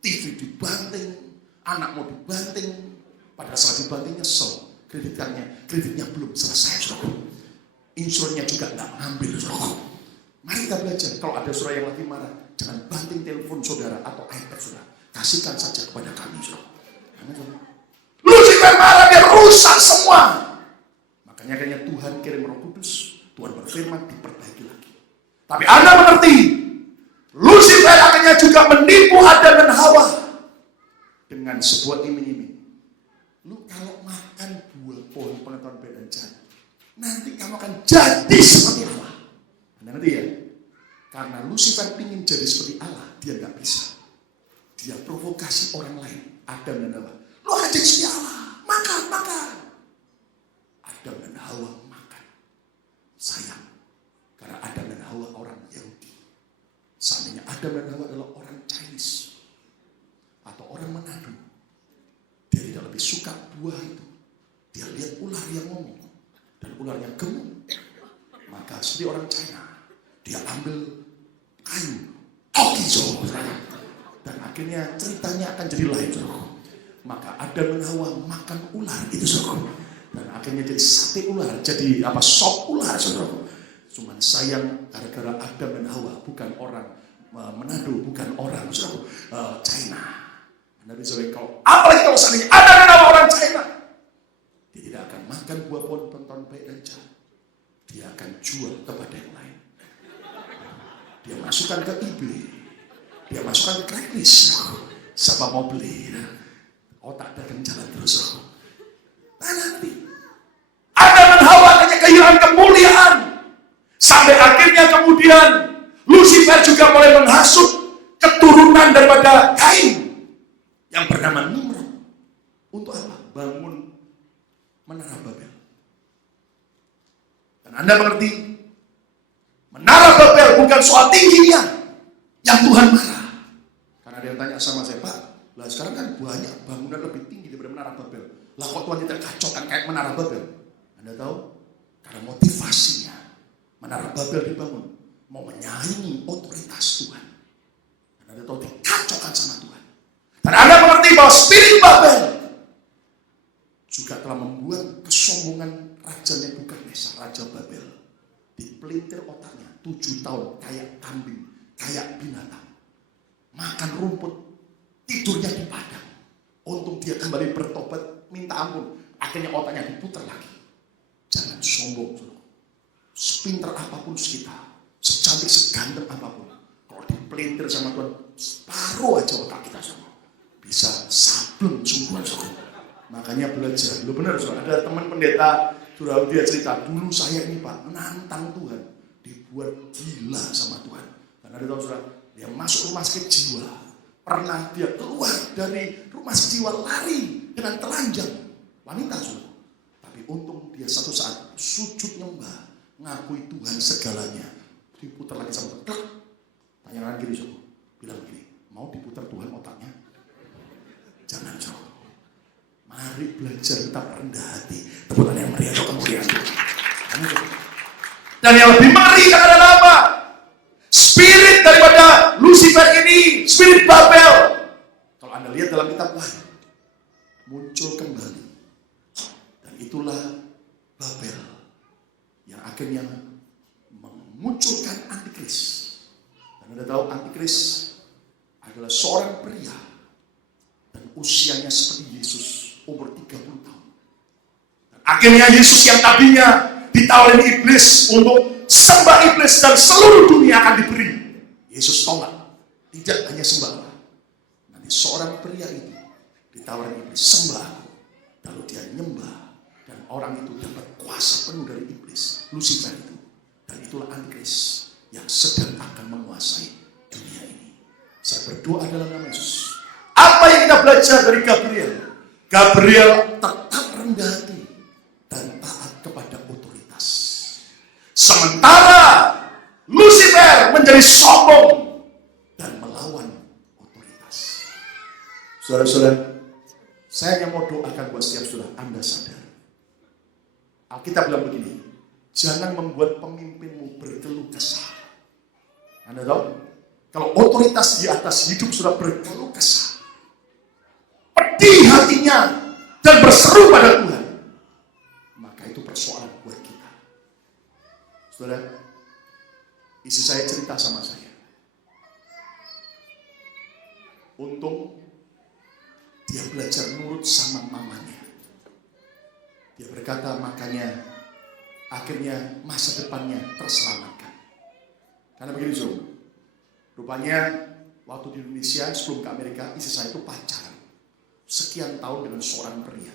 TV dibanting, anak mau dibanting. Pada saat dibanting nyesel, kreditnya belum selesai, saudara. Insurannya juga nggak ngambil, saudara. Mari kita belajar, kalau ada saudara yang lagi marah, jangan banting telepon saudara atau iPad saudara, kasihkan saja kepada kami, saudara. Lucifer marah, dia rusak semua. Makanya akhirnya Tuhan kirim Roh Kudus, Tuhan berfirman, diperbaiki lagi. Tapi Anda mengerti, Lucifer akhirnya juga menipu Adam dan Hawa dengan sebuah iming-iming. Lu kalau makan buah pohon pengetahuan baik dan jahat, nanti kamu akan jadi seperti Allah. Anda ngerti ya? Karena Lucifer ingin jadi seperti Allah, dia nggak bisa. Dia provokasi orang lain, Adam dan Hawa. Lu akan jadi seperti Allah, makan. Adam dan Hawa makan. Sayang, karena Adam dan Hawa orang Yahudi. Seandainya Adam dan Hawa adalah orang Chinese atau orang Manado, dia tidak lebih suka buah itu. Dia lihat ular yang ngomong dan ularnya gemuk, maka seperti orang China, dia ambil kayu, okizo, dan akhirnya ceritanya akan jadi lain, saudara. Maka Adam dan Hawa makan ular itu, saudara, dan akhirnya jadi sate ular, jadi sop ular, saudara. Cuman sayang, gara-gara Adam dan Hawa bukan orang Manado, bukan orang, saudara, China. Anda bisa lihat, apalagi kalau seandainya Adam dan Hawa orang China, dia tidak akan makan buah pohon pengetahuan baik dan jahat. Dia akan jual kepada yang lain. Dia masukkan ke eBay, dia masukkan ke Craigslist. Siapa mau beli? Otak dagang jalan terus. Nah, nanti Adam dan Hawa hanya kehilangan kemuliaan. Sampai akhirnya kemudian Lucifer juga mulai menghasut keturunan daripada Kain yang bernama Nimrod. Untuk apa? Bangun Menara Babel. Dan Anda mengerti, Menara Babel bukan soal tingginya yang Tuhan marah. Karena ada yang tanya sama saya, Pak, lah sekarang kan banyak bangunan lebih tinggi daripada Menara Babel. Lah kok Tuhan tidak kacaukan kayak Menara Babel? Anda tahu? Karena motivasinya Menara Babel dibangun mau menyaingi otoritas Tuhan. Dan Anda tahu dikacaukan sama Tuhan. Dan Anda mengerti bahwa spirit Babel juga telah membuat kesombongan Raja Nebukadnezar, Raja Babel. Dipelintir otaknya 7 tahun kayak kambing, kayak binatang. Makan rumput, tidurnya di padang. Untung dia kembali bertobat, minta ampun. Akhirnya otaknya diputar lagi. Jangan sombong, saudara. Sepintar apapun kita, secantik seganteng apapun, kalau dipelintir sama Tuhan, separuh aja otak kita, saudara, bisa sableng sungguhan, saudara. Makanya belajar. Lu benar, saudara. Ada teman pendeta, saudara, dia cerita, dulu saya ini Pak menantang Tuhan, dibuat gila sama Tuhan. Karena dia tahu, saudara, dia masuk rumah sakit jiwa. Pernah dia keluar dari rumah sakit jiwa lari dengan telanjang, wanita, saudara. Tapi untung dia satu saat sujud nyembah, ngakui Tuhan segalanya. Diputar lagi sama Tuhan. Tanya kanan kiri, saudara. Bilang begini, mau diputar Tuhan otaknya? Jangan, saudara. Mari belajar tetap rendah hati. Tepuk tangan yang meriah untuk kemuliaan Tuhan. Dan yang lebih mengerikan adalah apa? Spirit daripada Lucifer ini, spirit Babel. Kalau Anda lihat dalam kitab Wahyu, muncul kembali itulah Babel yang akhirnya memunculkan antikris. Dan Anda tahu antikris adalah seorang pria dan usianya seperti Yesus, umur 30 tahun. Dan akhirnya Yesus yang tadinya ditawarin iblis untuk sembah iblis dan seluruh dunia akan diberi, Yesus tolak. Tidak hanya sembah Allah. Nanti seorang pria itu ditawarin iblis, sembah aku. Lalu dia nyembah dan orang itu dapat kuasa penuh dari iblis, Lucifer itu. Dan itulah antikris yang sedang akan menguasai dunia ini. Saya berdoa dalam nama Yesus. Apa yang kita belajar dari Gabriel? Gabriel tetap rendah hati dan taat kepada otoritas. Sementara Lucifer menjadi sombong dan melawan otoritas. Saudara-saudara, saya hanya mau doakan buat setiap saudara, Anda sadar. Alkitab bilang begini, jangan membuat pemimpinmu berkeluh kesah. Anda tahu, kalau otoritas di atas hidup sudah berkeluh kesah, pedih hatinya dan berseru pada Tuhan, maka itu persoalan buat kita. Saudara, istri saya cerita sama saya. Untung dia belajar nurut sama mamanya. Dia berkata, makanya akhirnya masa depannya terselamatkan. Karena begini, Zoom. Rupanya waktu di Indonesia sebelum ke Amerika, istri saya itu pacaran sekian tahun dengan seorang pria,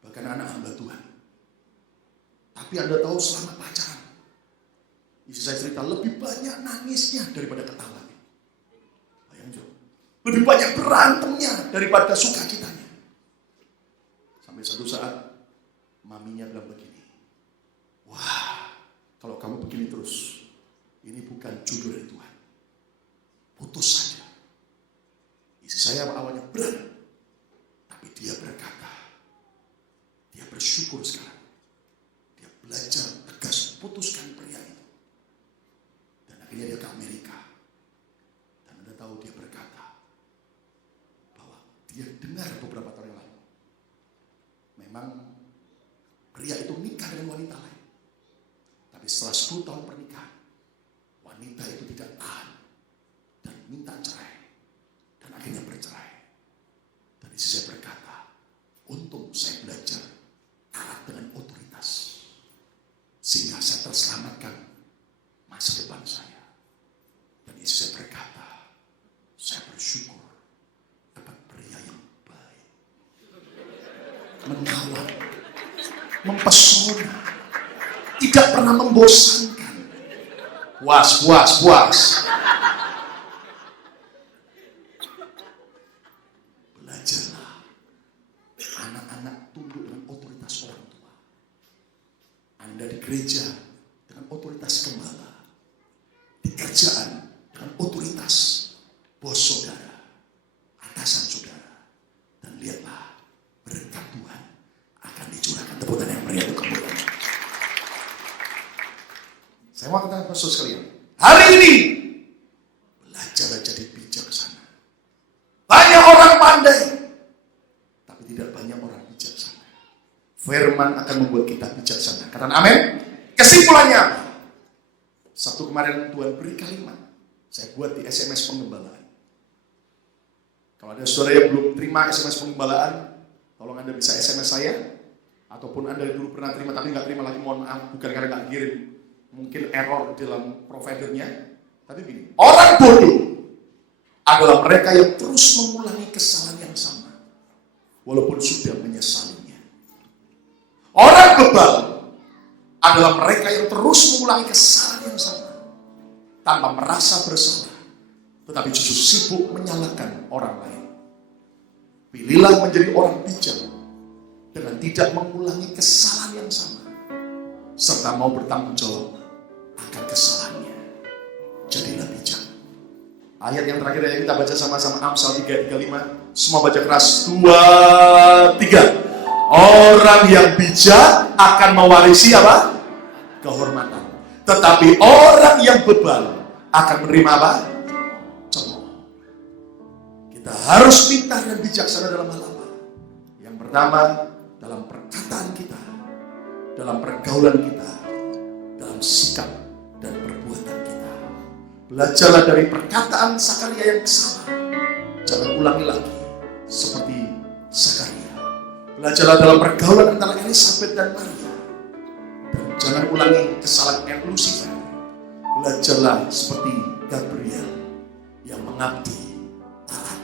bahkan anak hamba Tuhan. Tapi Anda tahu selama pacaran, istri saya cerita lebih banyak nangisnya daripada ketawanya. Bayangin, Zoom. Lebih banyak berantemnya daripada sukacitanya. Sampai satu saat maminya bilang begini, wah, kalau kamu begini terus, ini bukan jodoh dari Tuhan. Putus saja. Istri saya awalnya berat, tapi dia berkata, dia bersyukur sekarang. Dia belajar tegas putuskan pria itu. Dan akhirnya dia ke Amerika. Dan Anda tahu dia berkata, bahwa dia dengar beberapa tahun yang lalu, memang pria itu nikah dengan wanita lain. Tapi setelah 10 tahun pernikahan, wanita itu tidak tahan dan minta cerai. Dan akhirnya bercerai. Dan istri saya berkata, untung saya belajar taat dengan otoritas, sehingga saya terselamatkan masa depan saya. Dan istri saya berkata, saya bersyukur dapat pria yang baik, menawan, mempesona, tidak pernah membosankan. Puas. Belajarlah. Anak-anak tunduk dengan otoritas orang tua. Anda di gereja dengan otoritas gembala. Di kerjaan dengan otoritas bos saudara, atasan saudara. Dan lihatlah, berkat Tuhan akan dicurahkan. Tepuk tangan yang meriah untuk kamu. Saya mau katakan saudara sekalian, hari ini belajarlah jadi bijaksana. Banyak orang pandai, tapi tidak banyak orang bijaksana. Firman akan membuat kita bijaksana. Katakan amin. Kesimpulannya apa? Sabtu kemarin Tuhan beri kalimat, saya buat di SMS penggembalaan. Kalau ada saudara yang belum terima SMS penggembalaan, tolong Anda bisa SMS saya. Ataupun Anda dulu pernah terima tapi nggak terima lagi, mohon maaf, bukan karena nggak kirim, mungkin error dalam providernya. Tapi begini, orang bodoh adalah mereka yang terus mengulangi kesalahan yang sama walaupun sudah menyesalinya. Orang bebal adalah mereka yang terus mengulangi kesalahan yang sama tanpa merasa bersalah, tetapi justru sibuk menyalahkan orang lain. Pilihlah menjadi orang bijak dengan tidak mengulangi kesalahan yang sama, serta mau bertanggung jawab akan kesalahannya. Jadilah bijak. Ayat yang terakhir yang kita baca sama-sama, Amsal 3:35. Semua baca keras. 2, 3. Orang yang bijak akan mewarisi apa? Kehormatan. Tetapi orang yang bebal akan menerima apa? Cemooh. Kita harus pintar dan bijaksana dalam hal apa? Yang pertama, dalam dalam pergaulan kita, dalam sikap dan perbuatan kita. Belajarlah dari perkataan Zakaria yang sama. Jangan ulangi lagi seperti Zakaria. Belajarlah dalam pergaulan antara Elisabet dan Maria. Dan jangan ulangi kesalahan Lucifer. Belajarlah seperti Gabriel yang mengabdi taat,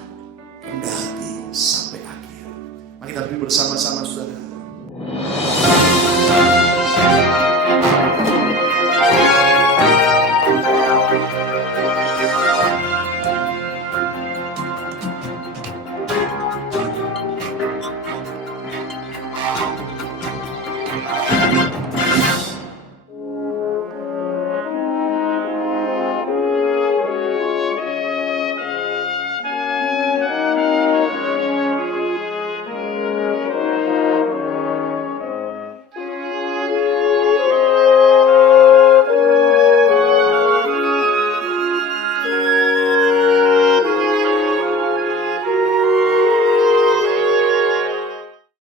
rendah hati sampai akhir. Mari kita beri bersama-sama saudara.